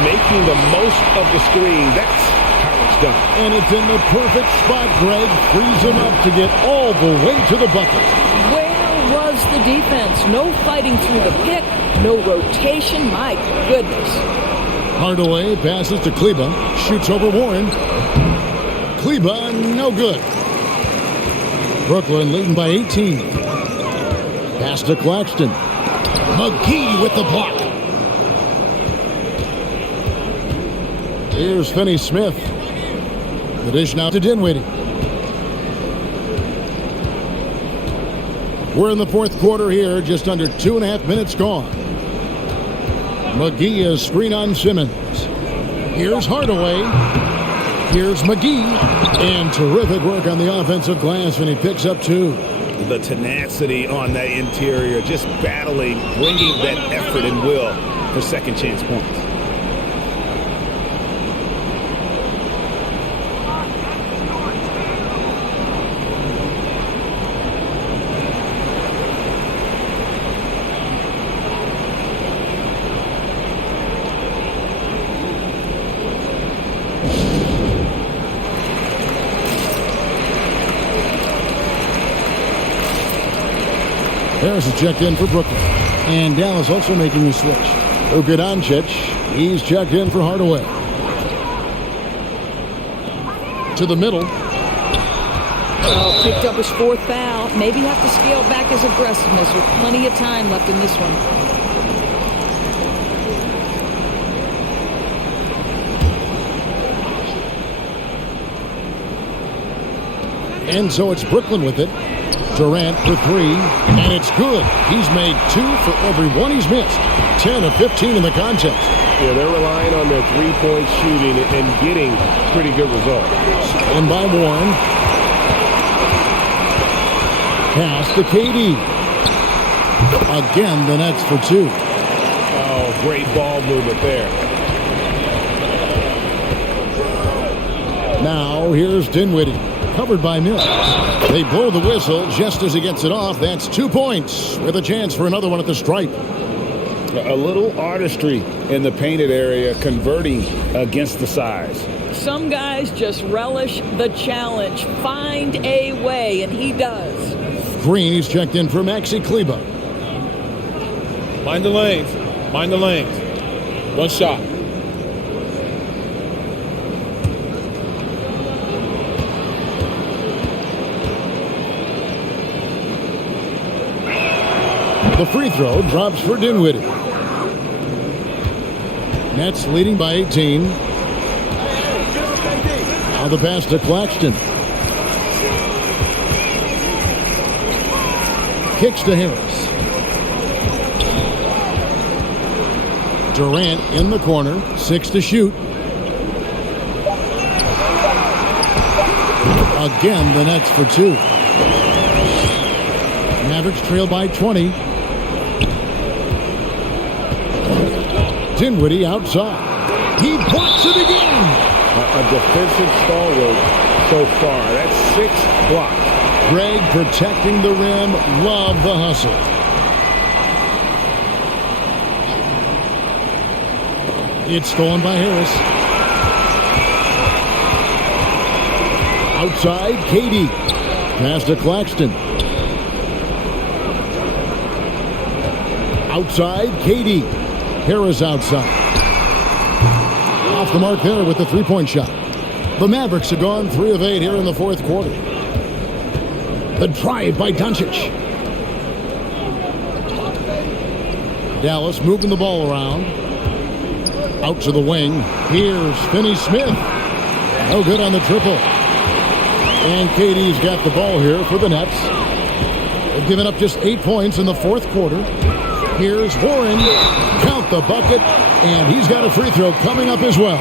Making the most of the screen. That's how it's done. And it's in the perfect spot, Greg. Frees him up to get all the way to the bucket. Where was the defense? No fighting through the pick, no rotation. My goodness. Hardaway passes to Kleber. Shoots over Warren. Kleber, no good. Brooklyn leading by 18. Pass to Claxton. McGee with the block. Here's Finney-Smith. The dish now to Dinwiddie. We're in the 4th quarter here, just under 2.5 minutes gone. McGee is screen on Simmons. Here's Hardaway. Here's McGee. And terrific work on the offensive glass, and he picks up 2. The tenacity on that interior, just battling, bringing that effort and will for second chance points. Harris is checked in for Brooklyn. And Dallas also making the switch. Luka Doncic, he's checked in for Hardaway. To the middle. Oh, picked up his 4th foul. Maybe have to scale back his aggressiveness with plenty of time left in this one. And so it's Brooklyn with it. Durant for 3, and it's good. He's made 2 for every one he's missed. 10 of 15 in the contest. Yeah, they're relying on their three-point shooting and getting pretty good results. And by Warren. Pass to KD. Again, the Nets for 2. Oh, great ball movement there. Now, here's Dinwiddie. Covered by Mills. They blow the whistle just as he gets it off. That's 2 points with a chance for another one at the stripe. A little artistry in the painted area, converting against the size. Some guys just relish the challenge. Find a way, and he does. Green, he's checked in for Maxi Kleber. Mind the lanes. Mind the lanes. One shot. The free throw drops for Dinwiddie. Nets leading by 18. Now the pass to Claxton. Kicks to Harris. Durant in the corner. 6 to shoot. Again, the Nets for 2. Mavericks trail by 20. Dinwiddie outside. He blocks it again. A defensive stalwart so far. That's 6 blocks. Greg protecting the rim. Love the hustle. It's stolen by Harris. Outside, KD. Pass to Claxton. Outside, KD. Harris outside. Off the mark there with the three-point shot. The Mavericks have gone 3 of 8 here in the fourth quarter. The drive by Doncic. Dallas moving the ball around. Out to the wing. Here's Finney-Smith. No good on the triple. And KD's got the ball here for the Nets. They've given up just 8 points in the fourth quarter. Here's Warren. Count the bucket. And he's got a free throw coming up as well.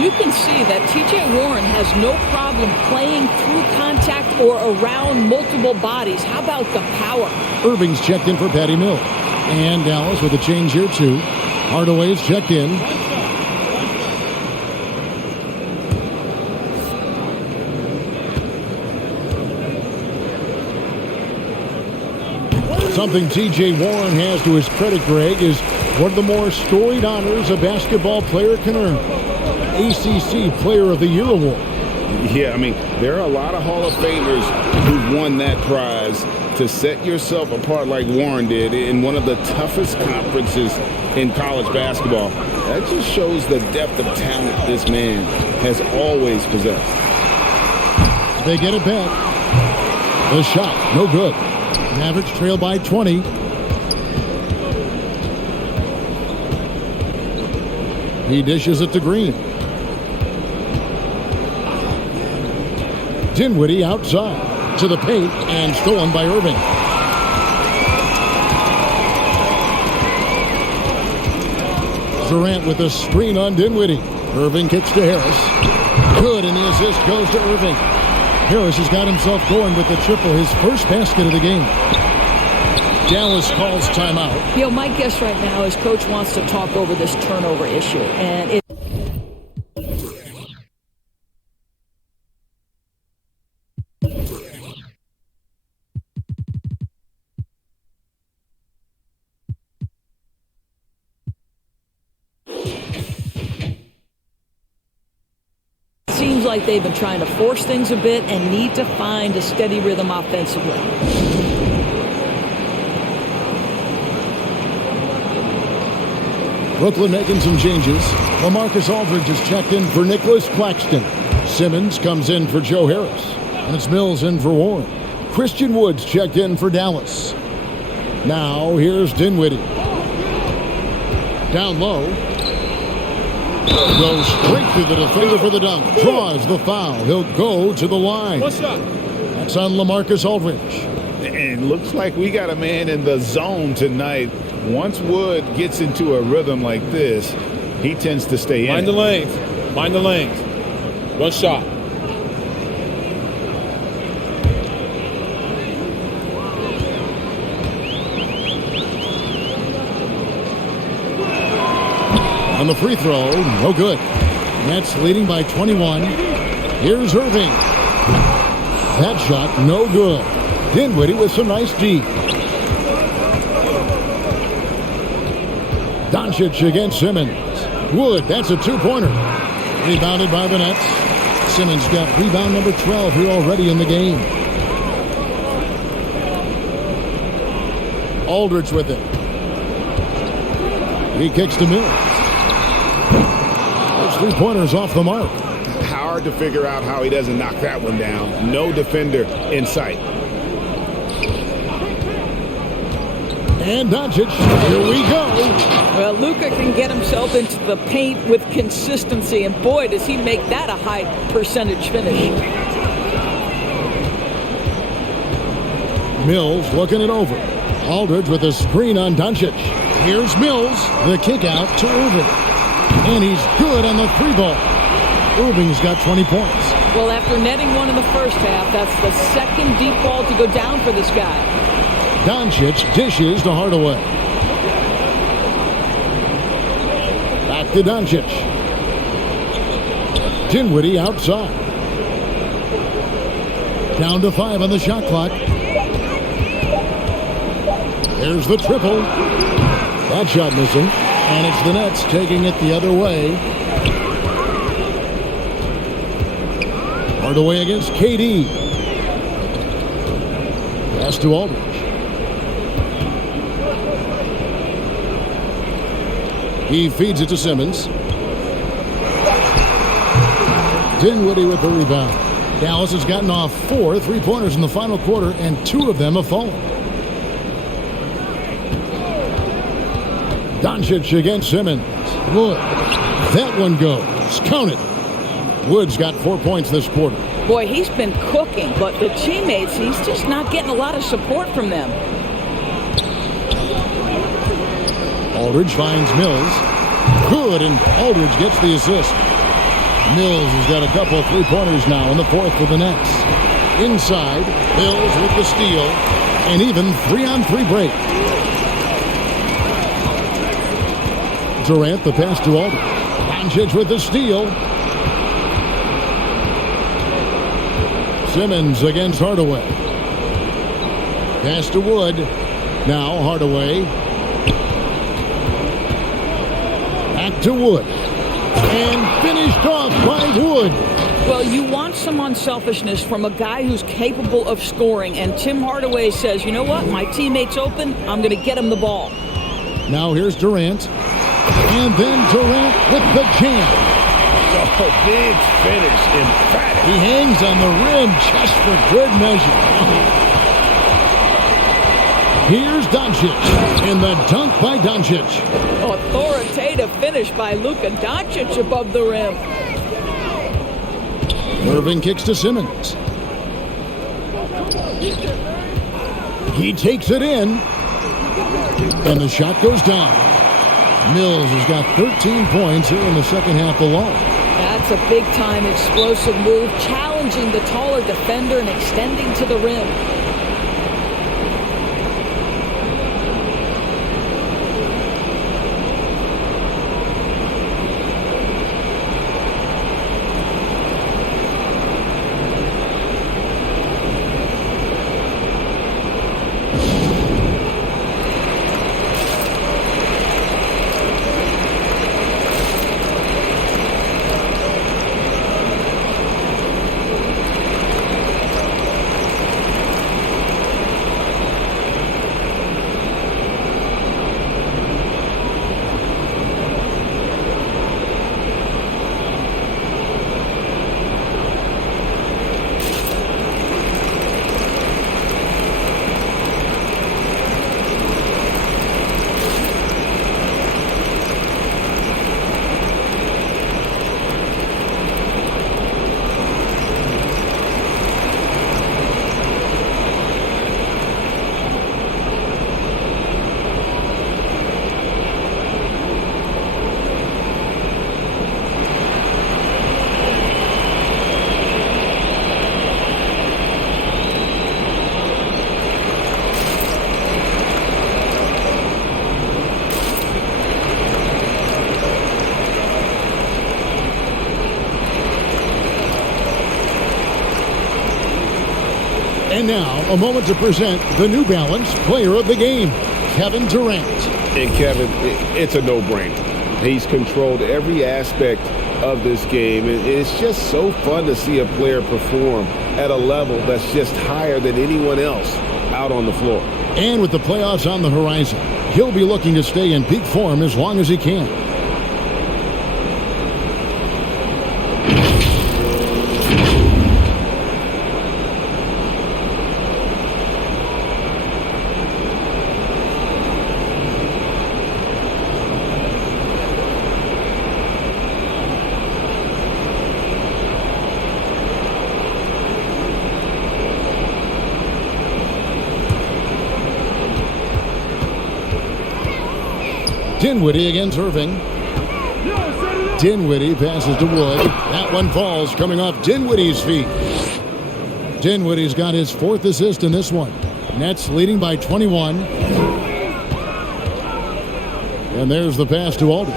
You can see that T.J. Warren has no problem playing through contact or around multiple bodies. How about the power? Irving's checked in for Patty Mills. And Dallas with a change here too. Hardaway's checked in. Something T.J. Warren has to his credit, Greg, is one of the more storied honors a basketball player can earn. ACC Player of the Year award. Yeah, I mean, there are a lot of Hall of Famers who've won that prize. To set yourself apart like Warren did in one of the toughest conferences in college basketball, that just shows the depth of talent this man has always possessed. They get it back. The shot, no good. Mavericks trail by 20. He dishes it to Green. Dinwiddie outside to the paint and stolen by Irving. Durant with a screen on Dinwiddie. Irving kicks to Harris. Good, and the assist goes to Irving. Harris has got himself going with the triple, his first basket of the game. Dallas calls timeout. You know, my guess right now is Coach wants to talk over this turnover issue, and it seems like they've been trying to force things a bit and need to find a steady rhythm offensively. Brooklyn making some changes. LaMarcus Aldridge is checked in for Nicholas Claxton. Simmons comes in for Joe Harris. And it's Mills in for Warren. Christian Woods checked in for Dallas. Now here's Dinwiddie. Down low. Goes straight through the defender for the dunk. Draws the foul. He'll go to the line. That's on LaMarcus Aldridge. And it looks like we got a man in the zone tonight. Once Wood gets into a rhythm like this, he tends to stay in. Mind the lanes. Mind the lanes. One shot. On the free throw, no good. Nets leading by 21. Here's Irving. That shot, no good. Dinwiddie with some nice D. Doncic against Simmons. Wood, that's a two-pointer. Rebounded by the Nets. Simmons got rebound number 12 here already in the game. Aldridge with it. He kicks to Mills. Those three-pointers off the mark. Hard to figure out how he doesn't knock that one down. No defender in sight. And Doncic, here we go. Well, Luka can get himself into the paint with consistency, and boy, does he make that a high percentage finish. Mills looking it over. Aldridge with a screen on Doncic. Here's Mills, the kick out to Irving. And he's good on the three ball. Irving's got 20 points. Well, after netting one in the first half, that's the second deep ball to go down for this guy. Doncic dishes to Hardaway. Back to Doncic. Dinwiddie outside. Down to 5 on the shot clock. There's the triple. That shot missing. And it's the Nets taking it the other way. Hardaway against KD. Pass to Aldridge. He feeds it to Simmons. Dinwiddie with the rebound. Dallas has gotten off 4 3-pointers in the final quarter, and 2 of them have fallen. Doncic against Simmons. Wood. That one goes. Count it. Wood's got 4 points this quarter. Boy, he's been cooking, but the teammates, he's just not getting a lot of support from them. Aldridge finds Mills. Good, and Aldridge gets the assist. Mills has got a couple of 3-pointers now in the fourth for the Nets. Inside, Mills with the steal, and even 3-on-3 break. Durant the pass to Aldridge. Doncic with the steal. Simmons against Hardaway. Pass to Wood. Now Hardaway. Back to Wood. And finished off by Wood. Well, you want some unselfishness from a guy who's capable of scoring, and Tim Hardaway says, you know what, my teammate's open, I'm going to get him the ball. Now here's Durant. And then Durant with the jam. Oh, big finish, emphatic. He hangs on the rim just for good measure. Here's Doncic, and the dunk by Doncic. Authoritative finish by Luka Doncic above the rim. Irving kicks to Simmons. He takes it in, and the shot goes down. Mills has got 13 points here in the second half alone. That's a big-time explosive move, challenging the taller defender and extending to the rim. And now, a moment to present the New Balance Player of the Game, Kevin Durant. And Kevin, it's a no-brainer. He's controlled every aspect of this game. It's just so fun to see a player perform at a level that's just higher than anyone else out on the floor. And with the playoffs on the horizon, he'll be looking to stay in peak form as long as he can. Dinwiddie against Irving. Dinwiddie passes to Wood. That one falls, coming off Dinwiddie's feet. Dinwiddie's got his 4th assist in this one. Nets leading by 21. And there's the pass to Aldridge.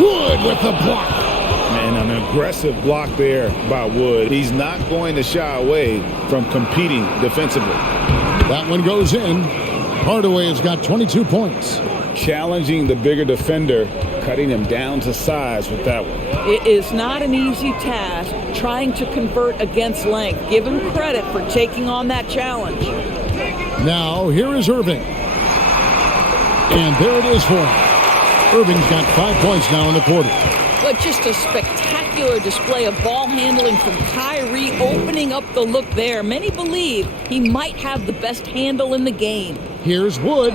Wood with the block. Man, an aggressive block there by Wood. He's not going to shy away from competing defensively. That one goes in. Hardaway has got 22 points. Challenging the bigger defender, cutting him down to size with that one. It is not an easy task trying to convert against length. Give him credit for taking on that challenge. Now, here is Irving. And there it is for him. Irving's got 5 points now in the quarter. But just a spectacular display of ball handling from Kyrie, opening up the look there. Many believe he might have the best handle in the game. Here's Wood.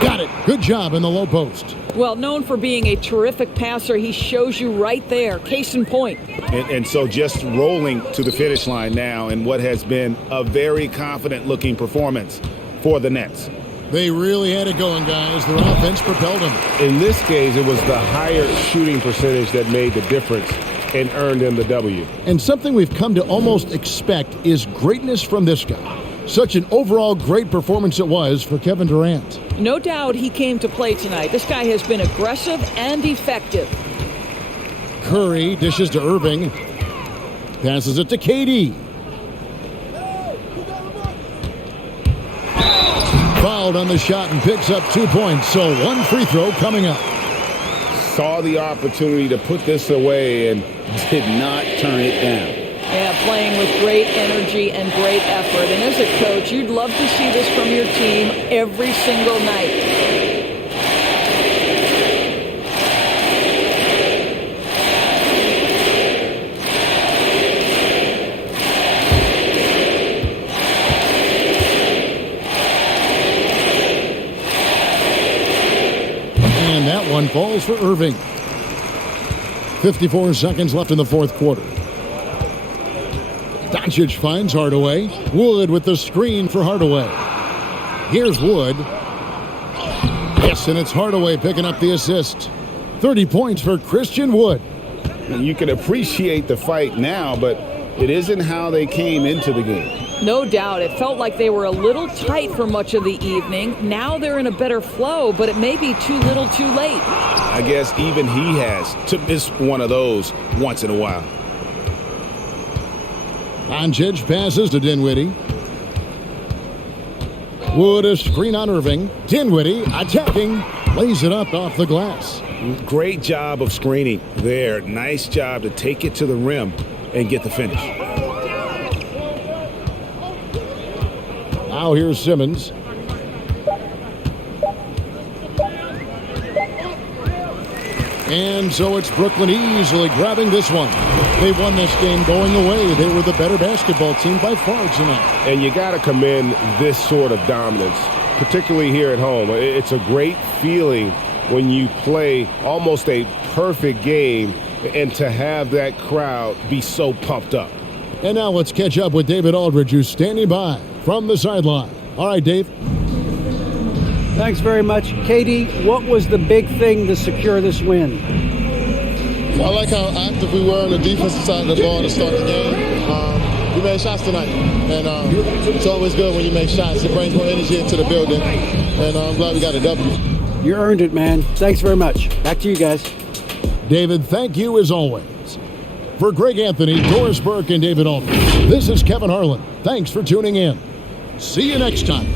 Got it. Good job in the low post. Well, known for being a terrific passer, he shows you right there. Case in point. And so just rolling to the finish line now in what has been a very confident-looking performance for the Nets. They really had it going, guys. Their offense propelled them. In this case, it was the higher shooting percentage that made the difference and earned them the W. And something we've come to almost expect is greatness from this guy. Such an overall great performance it was for Kevin Durant. No doubt he came to play tonight. This guy has been aggressive and effective. Curry dishes to Irving. Passes it to KD. Fouled on the shot and picks up 2 points. So one free throw coming up. Saw the opportunity to put this away and did not turn it down. Yeah, playing with great energy and great effort. And as a coach, you'd love to see this from your team every single night. And that one falls for Irving. 54 seconds left in the 4th quarter. Doncic finds Hardaway. Wood with the screen for Hardaway. Here's Wood. Yes, and it's Hardaway picking up the assist. 30 points for Christian Wood. And you can appreciate the fight now, but it isn't how they came into the game. No doubt. It felt like they were a little tight for much of the evening. Now they're in a better flow, but it may be too little too late. I guess even he has to miss one of those once in a while. Doncic passes to Dinwiddie. Wood a screen on Irving. Dinwiddie attacking. Lays it up off the glass. Great job of screening there. Nice job to take it to the rim and get the finish. Now here's Simmons. And so it's Brooklyn easily grabbing this one. They won this game going away. They were the better basketball team by far tonight. And you got to commend this sort of dominance, particularly here at home. It's a great feeling when you play almost a perfect game and to have that crowd be so pumped up. And now let's catch up with David Aldridge, who's standing by from the sideline. All right, Dave. Thanks very much. KD, what was the big thing to secure this win? I like how active we were on the defensive side of the ball to start the game. We made shots tonight, and it's always good when you make shots. It brings more energy into the building, and I'm glad we got a W. You earned it, man. Thanks very much. Back to you guys. David, thank you as always. For Greg Anthony, Doris Burke, and David Aldridge, this is Kevin Harlan. Thanks for tuning in. See you next time.